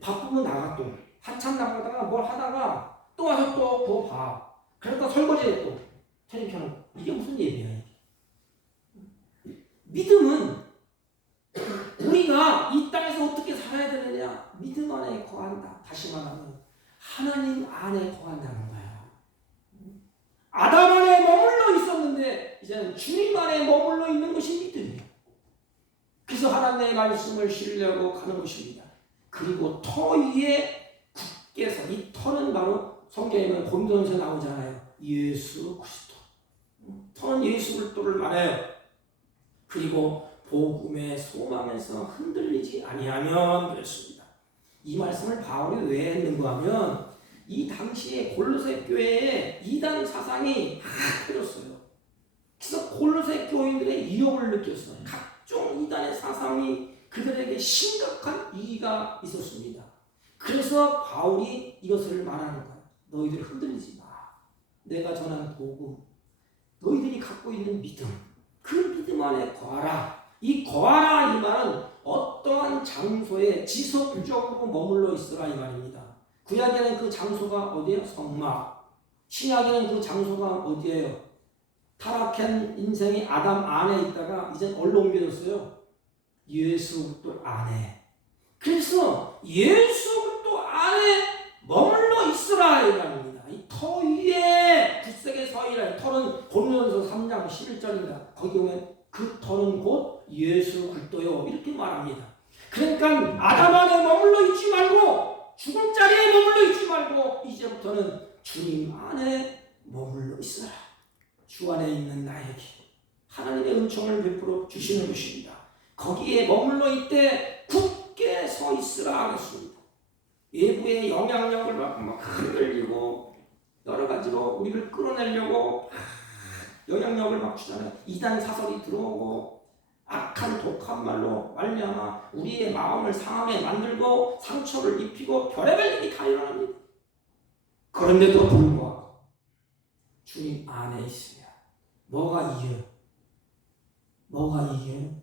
바쁘면 나가 또 한참 나가다가 뭘 하다가 또 와서 또 그거 봐. 그러니까 설거지해 또. 저녁 켜놓고. 이게 무슨 예배야, 이게. 믿음은 우리가 이 땅에서 어떻게 살아야 되느냐? 믿음 안에 거한다. 다시 말하면 하나님 안에 거한다는 거야. 아담 안에 머물러 있었는데 이제는 주님 안에 머물러 있는 것이 믿음이에요. 그래서 하나님의 말씀을 신뢰하고 가는 것입니다. 그리고 터 위에 굳게 서, 이 터는 바로 성경에는 본문에서 나오잖아요. 예수 그리스도. 터는 예수 그리스도를 말해요. 그리고 복음의 소망에서 흔들리지 아니하면 그랬습니다. 이 말씀을 바울이 왜 했는가 하면 이 당시에 골로새 교회에 이단 사상이 퍼졌어요. 그래서 골로새 교인들의 위협을 느꼈어요. 각종 이단의 사상이 그들에게 심각한 위기가 있었습니다. 그래서 바울이 이것을 말하는 거예요. 너희들 흔들리지 마. 내가 전한 복음, 너희들이 갖고 있는 믿음, 그 믿음 안에 거하라. 이 거하라 이 말은 어떠한 장소에 지속적으로 머물러 있으라 이 말입니다. 구약에는 그 장소가 어디예요? 성막. 신약에는 그 장소가 어디예요? 타락한 인생이 아담 안에 있다가 이제 어디로 옮겨졌어요? 예수 그리스도 안에. 그래서 예수 그리스도 안에 머물러 있으라 이 말입니다. 이 터 위에 굳세게 서이라. 터는 고린도전서 3장 11절입니다. 거기 보면 그 터는 곧 예수 그리스도요 이렇게 말합니다. 그러니까 아담 안에 머물러 있지 말고 죽은 자리에 머물러 있지 말고 이제부터는 주님 안에 머물러 있어라. 주 안에 있는 나에게 하나님의 은총을 베풀어 주시는 것입니다. 거기에 머물러 있되 굳게 서 있으라 하셨습니다. 외부의 영향력을 받고 막 흔들리고 여러 가지로 우리를 끌어내려고 영향력을 막 주잖아요. 이단 사설이 들어오고 악한 독한 말로 말미암아 우리의 마음을 상하게 만들고 상처를 입히고 별의별 일이 다 일어납니다. 그런데도 불구하고 주님 안에 있으면 뭐가 이겨요? 뭐가 이겨요?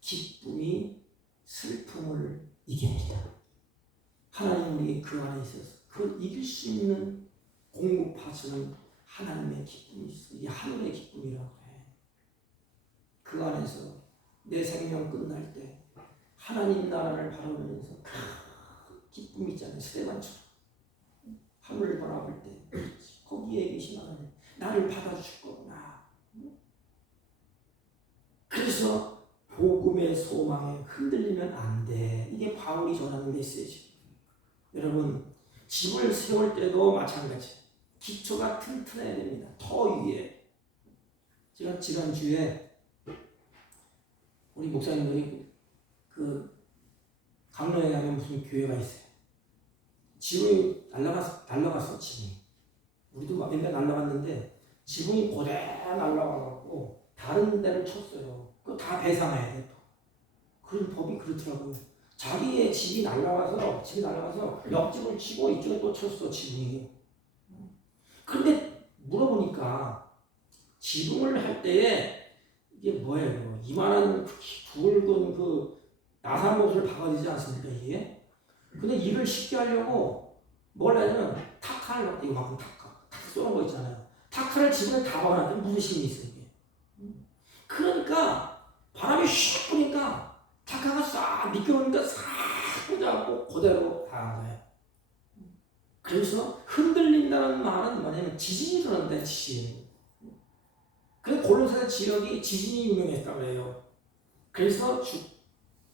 기쁨이 슬픔을 이깁니다. 하나님 우리 그 안에 있어서 그 이길 수 있는 공급하시는 하나님의 기쁨이 있어. 이 하늘의 기쁨이라고 해. 그 안에서 내 생명 끝날 때 하나님 나라를 바라보면서 기쁨이 있잖아요. 스테반처럼 하늘을 바라볼 때 거기에 계신 하나님 나를 받아주실 거구나. 그래서 복음의 소망에 흔들리면 안 돼. 이게 바울이 전하는 메시지. 여러분 집을 세울 때도 마찬가지. 기초가 튼튼해야 됩니다. 터 위에. 제가 지난주에 우리 목사님들이 그 강릉에 가면 무슨 교회가 있어요. 지붕이 날라갔어 지붕이. 우리도 몇몇 날라갔는데 지붕이 고대로 날라가갖고 다른 데를 쳤어요. 그거 다 배상해야 돼 또. 그런 법이 그렇더라고요. 자기의 집이 날라가서 옆집을 치고 이쪽에 또 쳤어 지붕이. 그런데 물어보니까 지붕을 할 때에 이게 뭐예요? 이만한 굵은 그 나사못을 박아야 되지 않습니까 이게? 근데 이걸 쉽게 하려고 뭘 하냐면 타카를 갖다 이만큼 탁 쏘는 거 있잖아요. 타카를 지붕에 다 박아놨더니 무슨 힘이 있어 이게? 그러니까 바람이 슉 부니까 타카가 싹 미끄러우니까 싹 꽂아갖고 그대로 다 거예요. 그래서 흔들린다는 말은 뭐냐면 지진이 일어난다. 지진. 그래서 골로새 지역이 지진이 유명했다고 해요. 그래서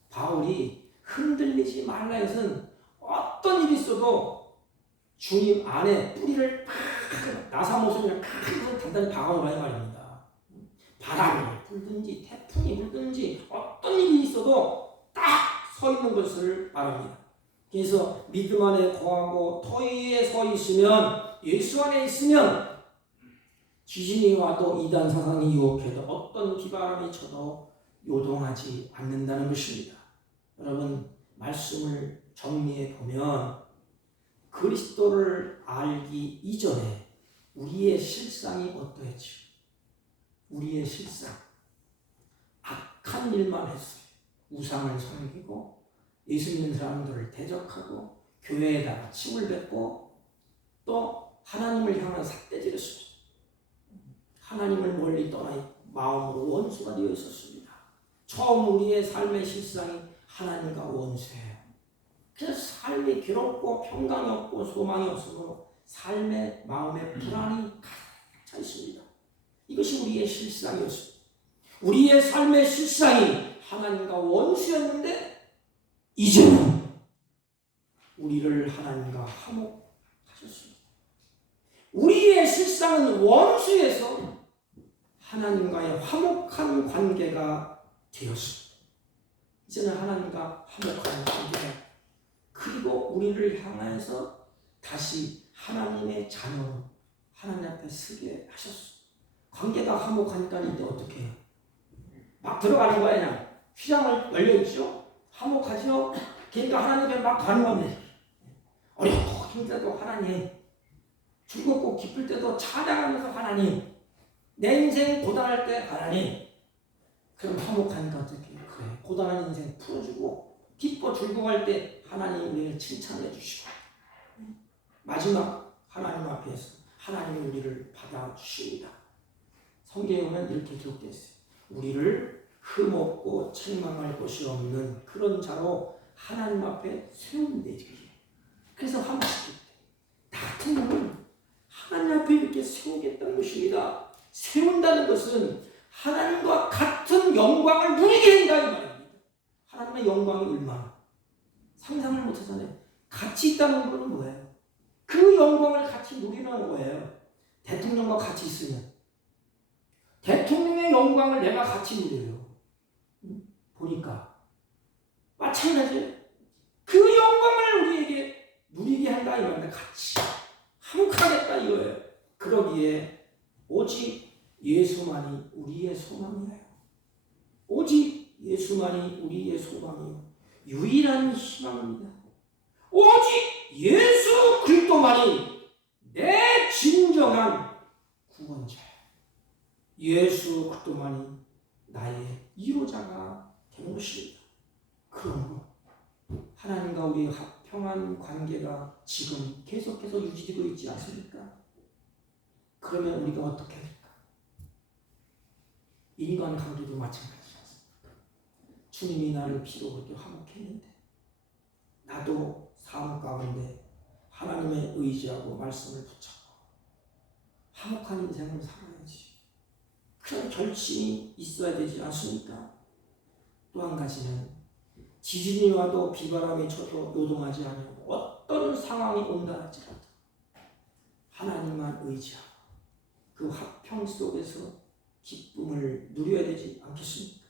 바울이 흔들리지 말라 해서는 어떤 일이 있어도 주님 안에 뿌리를 나사못을 그냥 단단히 박아놓으라 이 말입니다. 바람이 불든지 태풍이 불든지 어떤 일이 있어도 딱 서 있는 것을 말합니다. 그래서 믿음 안에 거하고 터 위에 서 있으면 예수 안에 있으면 지진이 와도 이단 사상이 유혹해도 어떤 비바람이 쳐도 요동하지 않는다는 것입니다. 여러분 말씀을 정리해 보면 그리스도를 알기 이전에 우리의 실상이 어떠했죠? 우리의 실상 악한 일만 했어요. 우상을 섬기고 예수 믿는 사람들을 대적하고 교회에다가 침을 뱉고 또 하나님을 향한 삿대질을 했습니다. 하나님을 멀리 떠나 마음으로 원수가 되어 있었습니다. 처음 우리의 삶의 실상이 하나님과 원수예요. 그래서 삶이 괴롭고 평강이 없고 소망이 없으므로 삶의 마음의 불안이 가득 차 있습니다. 이것이 우리의 실상이었습니다. 우리의 삶의 실상이 하나님과 원수였는데 이제는 우리를 하나님과 화목하셨습니다. 우리의 실상은 원수에서 하나님과의 화목한 관계가 되었습니다. 이제는 하나님과 화목한 관계가, 그리고 우리를 향해서 다시 하나님의 자녀로 하나님 앞에 서게 하셨습니다. 관계가 화목하니까 이때 어떻게 해요? 막 들어가는 거야. 그냥 휘장을 열려있죠. 화목하죠. 그러니까 하나님께 막 가는 겁니다. 어렵고 힘들 때도 하나님, 즐겁고 기쁠 때도 찬양하면서 하나님, 내 인생 고단할 때 하나님. 그럼 화목하니까 어떻게 해요? 그래, 고단한 인생 풀어주고 기뻐 즐거워할 때 하나님 우리를 칭찬해 주시고, 마지막 하나님 앞에서 하나님이 우리를 받아주십니다. 성경에 보면 이렇게 기록되어 있어요. 우리를 흠없고 책망할 것이 없는 그런 자로 하나님 앞에 세운대. 그래서 화목시킬 때 나 같은 경우는 하나님 앞에 이렇게 세우겠다는 것입니다. 세운다는 것은 하나님과 같은 영광을 누리게 한다 이 말입니다. 하나님의 영광이 얼마나 상상을 못하잖아요. 같이 있다는 것은 뭐예요? 그 영광을 같이 누리는 거예요. 대통령과 같이 있으면 대통령의 영광을 내가 같이 누려요. 보니까 마찬가지예요. 그 영광을 우리에게 누리게 한다 이 말인데 같이 화목하겠다 이거예요. 그러기에 오직 예수만이 우리의 소망이에요. 오직 예수만이 우리의 소망이요 유일한 희망입니다. 오직 예수 그리스도만이 내 진정한 구원자예요. 예수 그리스도만이 나의 이로자가 되는 것입니다. 그러므로 하나님과 우리의 화평한 관계가 지금 계속해서 유지되고 있지 않습니까? 그러면 우리가 어떻게 할까? 인간관계도 마찬가지지 않습니까? 주님이 나를 피로 그렇게 화목했는데 나도 삶 가운데 하나님의 의지하고 말씀을 붙잡고 화목한 인생을 살아야지. 그런 결심이 있어야 되지 않습니까? 또 한 가지는 지진이 와도 비바람이 쳐도 요동하지 않고 어떤 상황이 온다 할지라도 하나님만 의지하고 그 화평 속에서 기쁨을 누려야 되지 않겠습니까?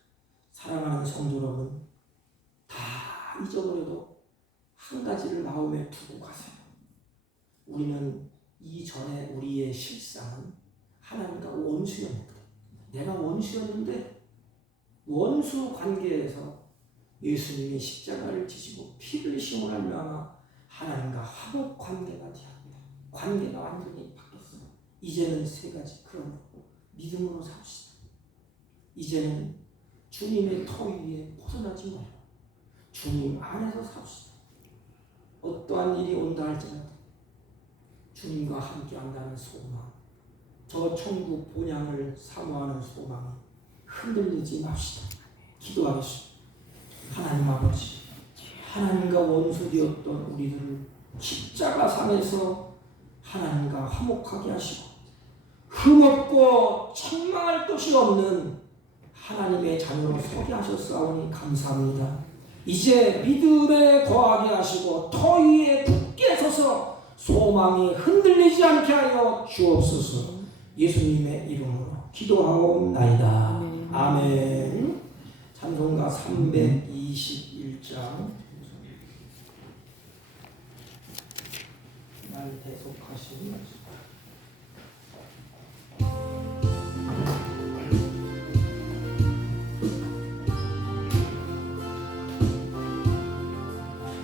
사랑하는 성도 여러분, 다 잊어버려도 한 가지를 마음에 두고 가세요. 우리는 이전에 우리의 실상은 하나님과 원수였는데, 내가 원수였는데 원수 관계에서 예수님이 십자가를 지시고 피를 흘리심으로 말미암아 하나님과 화목 관계가 되었습니다. 관계가 완전히 바뀌었어요. 이제는 세 가지. 그러므로 믿음으로 삽시다. 이제는 주님의 터 위에 벗어나지 말고 주님 안에서 삽시다. 어떠한 일이 온다 할지라도 주님과 함께 한다는 소망, 저 천국 본향을 사모하는 소망이 흔들리지 맙시다. 기도하겠습니다. 하나님 아버지, 하나님과 원수되었던 우리들을 십자가상에서 하나님과 화목하게 하시고 흠없고 책망할 것이 없는 하나님의 자녀로 서게 하셨사오니 감사합니다. 이제 믿음에 거하게 하시고 터 위에 굳게 서서 소망이 흔들리지 않게 하여 주옵소서. 예수님의 이름으로 기도하옵나이다. 아멘. 찬송가 321장 날 대속하신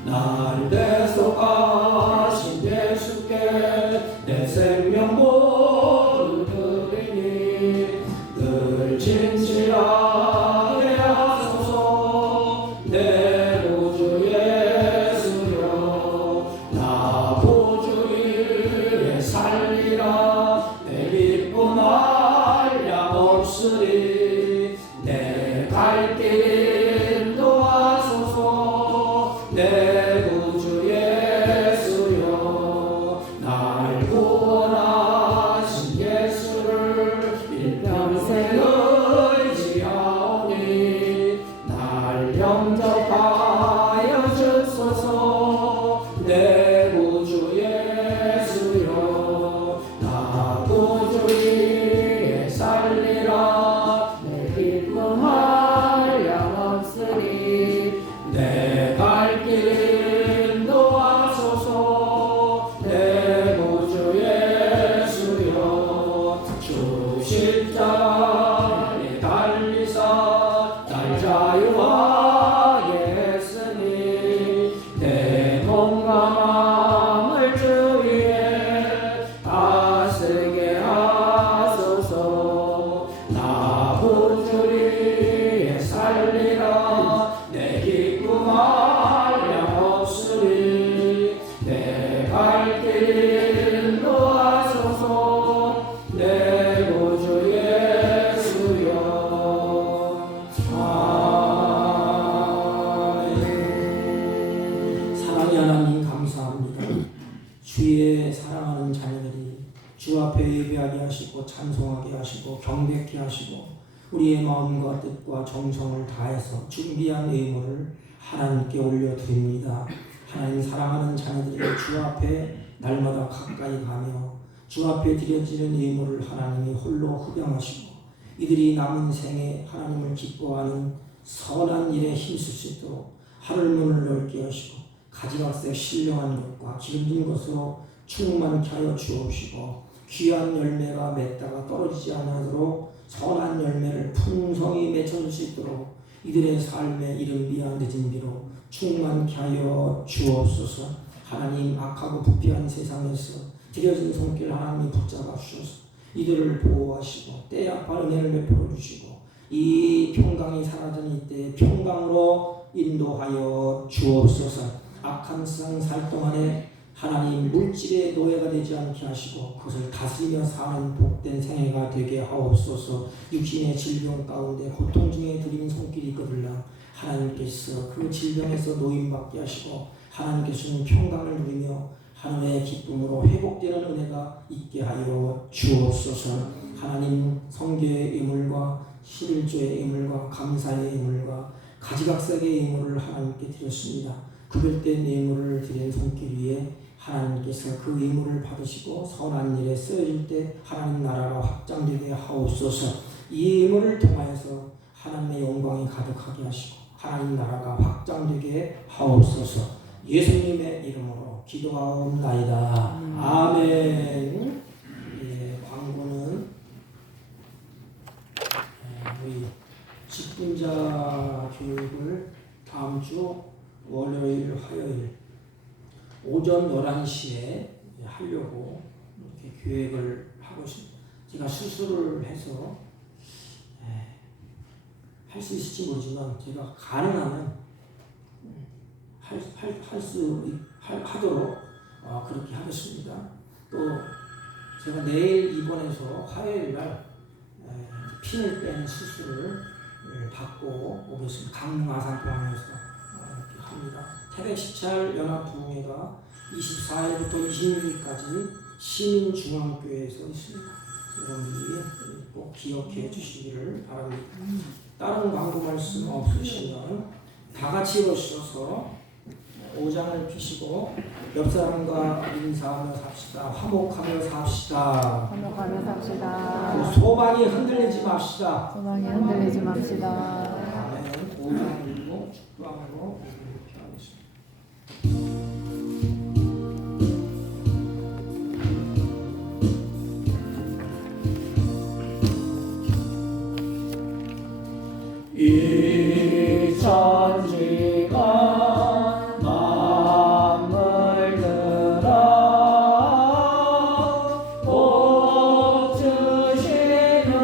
날 대속하신 예수께 내 생명 모두 드리니 늘 진실하게 하소서. 내 구주 예수여 영접하여 주소서. 내 구주 예수여 나 구주 위에 살리라. 내 기쁨할 양 없으리. 내 갈 길 인도하소서. 내 구주 예수여 주 십자가에 달리사 날 자유하게 했으니 내 몸과 마음을 주 위에 다스리게 하소서. 나 구주 위에 살리라. 내 기쁨할 양 없으리. 내 갈 길 인도하소서. 내 구주 예수여. 아멘. 사랑의 하나님 감사합니다. 주의 사랑하는 자녀들이 주 앞에 예배하게 하시고 찬송하게 하시고 경배케 하시고 우리의 마음과 뜻과 정성을 다해서 준비한 예물을 하나님께 올려드립니다. 하나님 사랑하는 자녀들이 주 앞에 날마다 가까이 가며 주 앞에 드려지는 예물을 하나님이 홀로 흡양하시고 이들이 남은 생에 하나님을 기뻐하는 선한 일에 힘쓸 수 있도록 하늘문을 넓게 하시고 가지각색 신령한 것과 기름진 것으로 충만케 하여 주옵시고 귀한 열매가 맺다가 떨어지지 않도록 선한 열매를 풍성히 맺어줄 수 있도록 이들의 삶의 이른 비와 늦은 비로 충만케 하여 주옵소서. 하나님 악하고 부패한 세상에서 드려진 손길 하나님이 붙잡아 주셔서 이들을 보호하시고 때야파 은혜를 베풀어 주시고 이 평강이 사라진 이때 평강으로 인도하여 주옵소서. 악한 세상 살 동안에 하나님 물질의 노예가 되지 않게 하시고 그것을 다스리며 사는 복된 생애가 되게 하옵소서. 육신의 질병 가운데 고통 중에 드리는 손길이 있거든요. 하나님께서 그 질병에서 노임받게 하시고 하나님께서는 평강을 누리며 하나님의 기쁨으로 회복되는 은혜가 있게 하여 주옵소서. 하나님 성교의 예물과 11조의 예물과 감사의 예물과 가지각색의 예물을 하나님께 드렸습니다. 구별된 예물을 드린 손길 위에 하나님께서 그 예물을 받으시고 선한 일에 쓰여질 때 하나님 나라가 확장되게 하옵소서. 이 예물을 통하여서 하나님의 영광이 가득하게 하시고 하나님 나라가 확장되게 하옵소서. 예수님의 이름으로 기도하옵나이다. 아멘. 예, 광고는 우리 직분자 교육을 다음 주 월요일, 화요일 오전 11시에 하려고 이렇게 계획을 하고 있습니다. 제가 수술을 해서 할 수 있을지 모르지만 제가 가능하면 하도록 그렇게 하겠습니다. 또 제가 내일 입원해서 화요일 날 핀을 빼는 수술을 받고 오겠습니다. 강릉 아산병원에서 이렇게 합니다. 태백시찰 연합부흥회가 24일부터 26일까지 시민중앙교회에서 있습니다. 여러분들이 꼭 기억해 주시기를 바랍니다. 다른 광고 말씀 없으시면 다 같이 오셔서 오장을 피시고 옆 사람과 인사하며 삽시다. 화목하며 삽시다. 화목하며 삽시다. 소망이 흔들리지 맙시다. 소망이 흔들리지 맙시다. 아멘. 오장을 들고 축도함으로 이렇게 하겠습니다. 이 천지가 만물 들어 복 주시는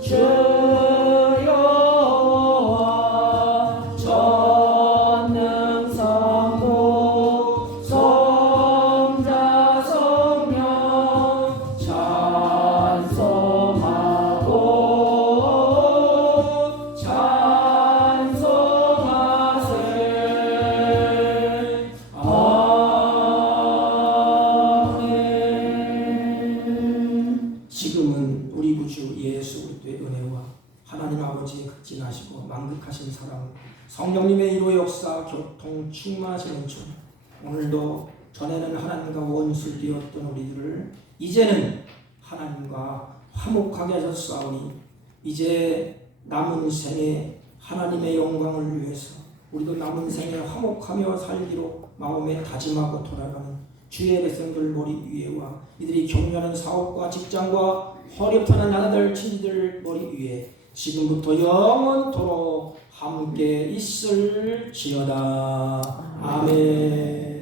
주여 전능성 성령님의 이로 역사 교통 충만하시는 중 오늘도 전에는 하나님과 원수 되었던 우리들을 이제는 하나님과 화목하게 하셨사오니 이제 남은 생에 하나님의 영광을 위해서 우리도 남은 생에 화목하며 살기로 마음에 다짐하고 돌아가는 주의 백성들 머리 위에와 이들이 격려하는 사업과 직장과 허렵하는 나라들 친지들 머리 위에 지금부터 영원토록 함께 있을지어다. 아멘.